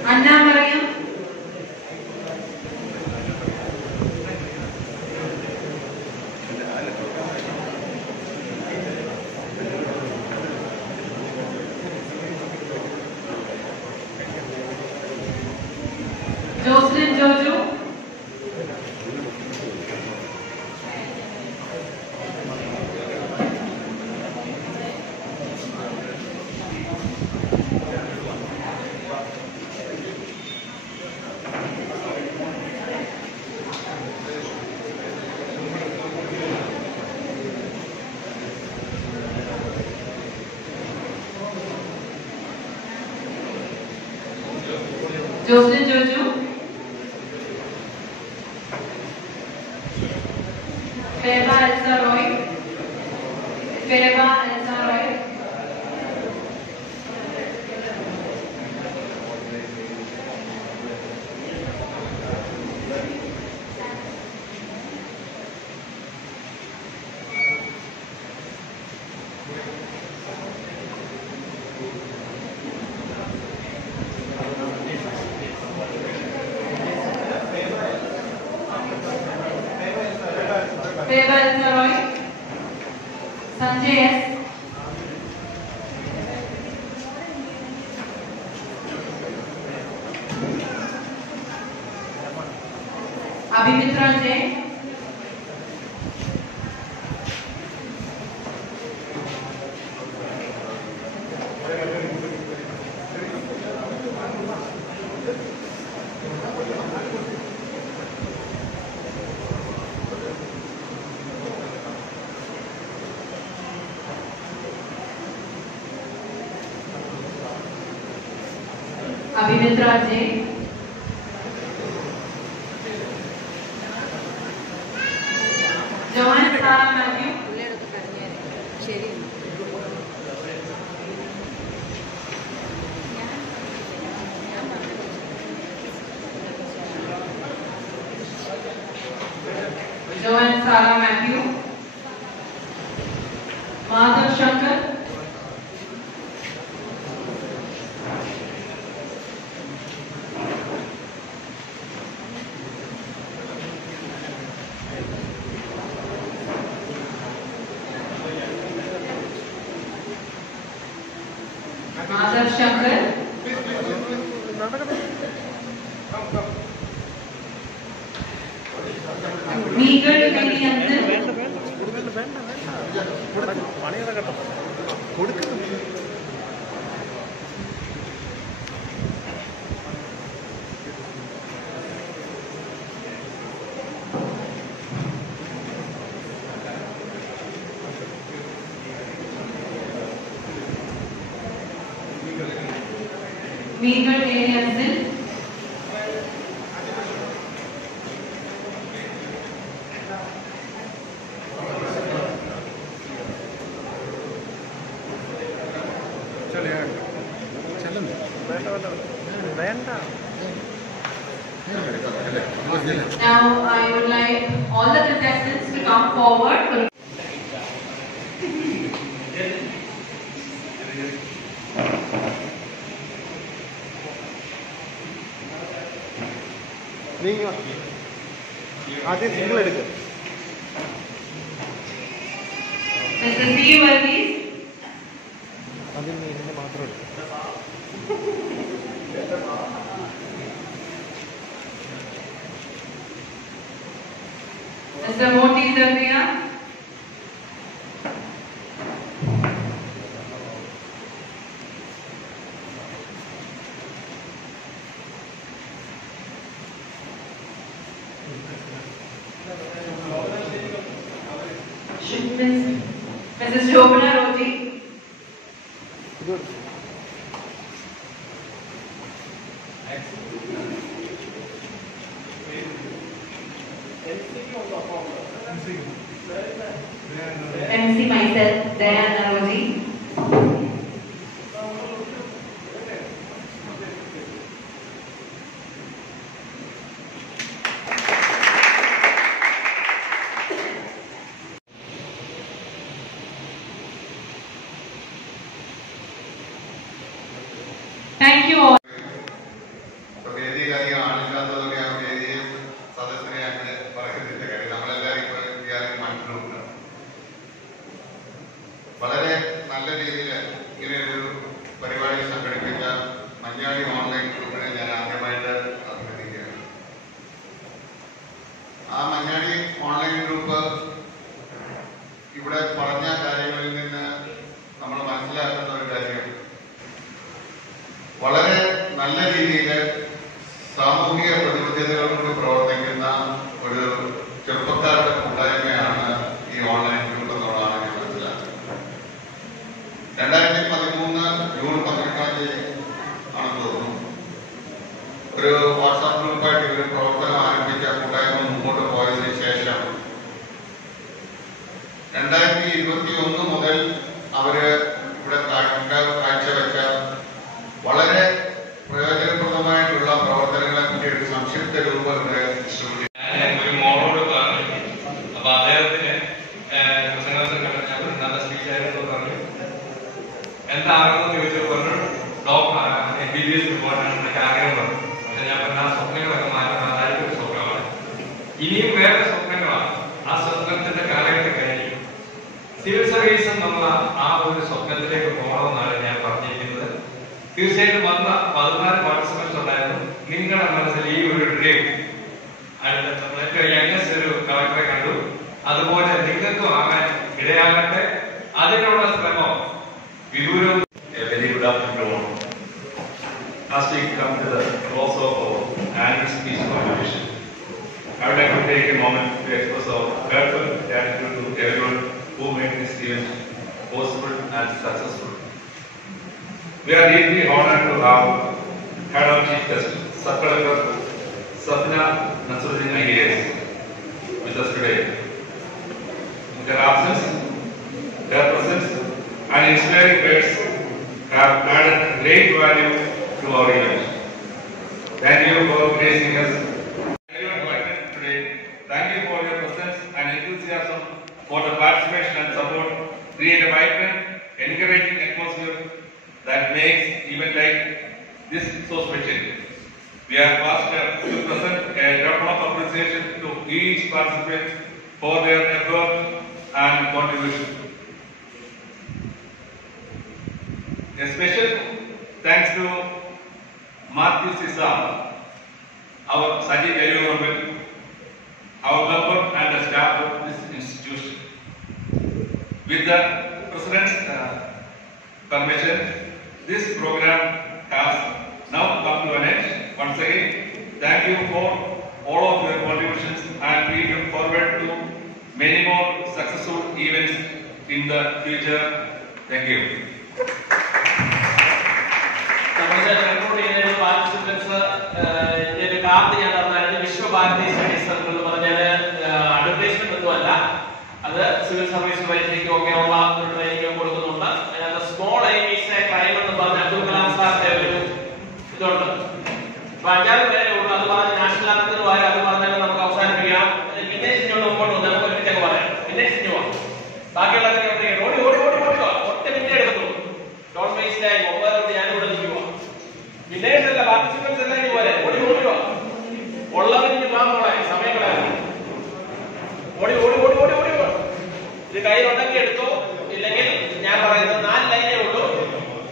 Anna Mariam. Jocelyn Jojo. Jocelyn Jojo. Feva Elsa Roy. Feva Elsa Roy. Feva Elsa Roy. Sanjay S. Abhimitra J. Abhimitra J. Joanne Sarah Mathew. Joanne Sarah Mathew. Madhav Shankar. Madhav Shankar. Meager Mary Hansen. Meager Mary Hansen. Now I would like all the contestants to come forward. Mr. C. Varghese. Mr. Moti Zafria. Mrs. Shobana Roti. MC myself, Diana Roti. Thank you all. വളരെ നല്ല രീതിയിൽ ഇങ്ങനെയൊരു പരിപാടി സംഘടിപ്പിച്ച Manjadi online ഗ്രൂപ്പിനെ ഞാൻ ആദ്യമായിട്ട് അഭിനന്ദിക്കുകയാണ്. ആ മഞ്ഞാടി ഓൺലൈൻ ഗ്രൂപ്പ് ഇവിടെ പറഞ്ഞ കാര്യങ്ങളിൽ നിന്ന് നമ്മൾ മനസ്സിലാക്കുന്ന ഒരു കാര്യം, വളരെ നല്ല രീതിയിൽ സാമൂഹിക പ്രതിബദ്ധതകളോട് പ്രവർത്തിക്കുന്ന ഒരു ചെറുപ്പക്കാരുടെ കൂട്ടായ്മയാണ് ഈ ഓൺലൈൻ ഗ്രൂപ്പ് എന്നുള്ളതാണ് ഞാൻ മനസ്സിലാക്കുന്നത്. 2013 ജൂൺ 12 ആണെന്ന് തോന്നുന്നു ഒരു വാട്സാപ്പ് ഗ്രൂപ്പായിട്ട് ഇവർ പ്രവർത്തനം ആരംഭിച്ച കൂട്ടായ്മ മുമ്പോട്ട് പോയതിനു ശേഷം 2021 മുതൽ അവര് ഇവിടെ കാഴ്ചവെച്ച വളരെ പ്രയോജനപ്രദമായിട്ടുള്ള പ്രവർത്തനങ്ങളെ പറ്റി ഒരു സംക്ഷിപ്ത രൂപം ഇവിടെ ഒരു മോളോട് പറഞ്ഞു. അപ്പൊ അദ്ദേഹത്തിന് നല്ല സ്പീച്ചായിരുന്നു പറഞ്ഞു. എന്താണെന്ന് ചോദിച്ചപ്പോൾ പറഞ്ഞു ഡോക്ടർ MBBS പോകാനാണ് എനിക്ക് ആഗ്രഹം പറഞ്ഞു. പക്ഷെ ഞാൻ പറഞ്ഞ ആ സ്വപ്നങ്ങളൊക്കെ മാറ്റാൻ അതായത് ഒരു സ്വപ്നമാണ്. ഇനിയും വേറെ സ്വപ്നങ്ങളാണ്. ആ സ്വപ്നത്തിന്റെ കാലഘട്ടം കഴിഞ്ഞു. സിവിൽ സർവീസ് എന്നുള്ള ആ ഒരു സ്വപ്നത്തിലേക്ക് പോകണമെന്നാണ് ഞാൻ പറഞ്ഞിരിക്കുന്നത്. തീർച്ചയായിട്ടും വന്ന 14 പാർട്ടിസിപ്പൻസ് ഉണ്ടായിരുന്നു. നിങ്ങളുടെ മനസ്സിൽ ഈ ഒരു ഡ്രീം ഏറ്റവും യങ്ങസ്റ്റ് ഒരു കളക്ടറെ കണ്ടു, അതുപോലെ നിങ്ങൾക്കും ആകാൻ ഇടയാകട്ടെ. അതിനുള്ള ശ്രമം വിദൂരവും. Very good afternoon. As we come to the close of our annual speech competition, I would like to take a moment to express our heartfelt gratitude to everyone who made this event possible and successful. We are deeply honored to have Head of Chief Guest, Sub-Collector Sapna Nasruddin IAS with us today. Their absence, their presence and inspiring words have added great value to our event. Thank you for gracing us. Everyone who attended today, thank you for your presence and enthusiasm for the participation and support. Create a vibrant, encouraging atmosphere that makes event like this so special. We are asked to present a round of appreciation to each participant for their effort and contribution. A special thanks to Mathew Koshy, our Sajid Tiruvalla, our member and the staff of this institution. With the President's permission, this program has now come to an end. Once again, thank you for all of your contributions and we look forward to many more successful events in the future. Thank you. Vishwabharati studies circle എന്ന് പറഞ്ഞാൽ advertisement ഒന്നുമല്ല, അത് civil service ട്രെയിനിങ്ങും ഒക്കെ ഉള്ള ഒരു training കൊടുക്കുന്നുണ്ട്. അതിനകത്ത് small aim is A crime എന്ന് പറഞ്ഞ അബ്ദുൽ കലാം സാറിന്റെ ഒരു ഇതുണ്ട്. അപ്പൊ 5 പേരെ ഉള്ളൂ. അത് പറഞ്ഞ് നാഷണൽ അന്തത്തിന് പോയാൽ അത് പറഞ്ഞാൽ നമുക്ക് അവസാനിപ്പിക്കാം. പിന്നെ ഇഞ്ഞോട്ട് മുമ്പോട്ട് വന്ന് നമുക്ക് ഒരുമിച്ചൊക്കെ പറയാം. പിന്നെ ഇഞ്ഞു പോവാം. ബാക്കിയുള്ളവരൊക്കെ ഓടി ഓടി ഓടി ഓടിക്കോ. ഒറ്റ മിനിറ്റ് എടുക്കുന്നു. Don't waste time. 9 ഞാനിവിടെ നിൽക്കുക. വില്ലേജ് അല്ല, പാർട്ടിസിപ്പൻസ് എല്ലാം ഇനി പോലെ ഓടി ഓടിക്കോ. ഉള്ളവരിഞ്ഞ് പോകാൻ സമയങ്ങളെ ഓടി ഓടി ഓടി ഓടി ഓടി. ഇത് കയ്യിലുണ്ടെങ്കിൽ എടുത്തോ, ഇല്ലെങ്കിൽ ഞാൻ പറയുന്നത് 4 ലൈനേ ഉള്ളൂ.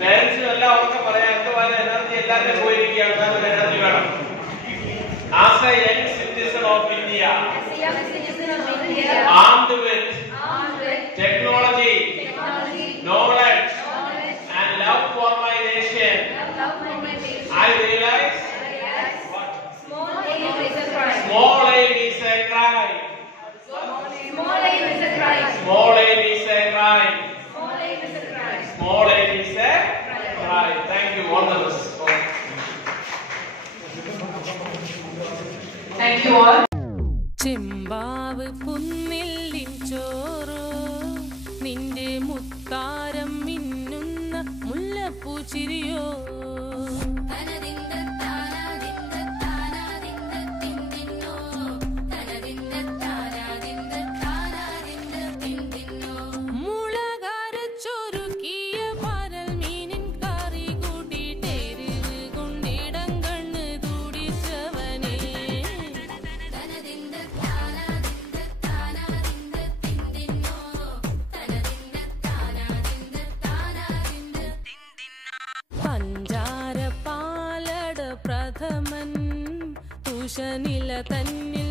പേരൻസിനും എല്ലാം അവർക്ക് പറയാം. എന്തുപോലെ എനർജി എല്ലാവരും പോയിരിക്കുകയാണ്. എനർജി വേണം. As a young citizen of India, armed with technology, knowledge, and love for my nation, I realize what? Small aim is a crime. Small aim is a crime. Small aim is a crime. Small aim is a crime. Small aim is a crime. Small aim is a crime. Thank you. All the best. Thank you all. ചെമ്പാവ് പുന്നില്ലിൻ ചോറോ നിന്റെ മുത്താരം മിന്നുന്ന മുല്ലപ്പൂ ചിരിയോ മുളകരച്ചൊരുക്കിയ പരൽ മീനിൻ കറി കൂട്ടിട്ടേരിവ് കൊണ്ടിടം കണ്ണ് തുടിച്ചവനേ പഞ്ചാര പാലട പ്രഥമൻ തുഷനില തന്നെ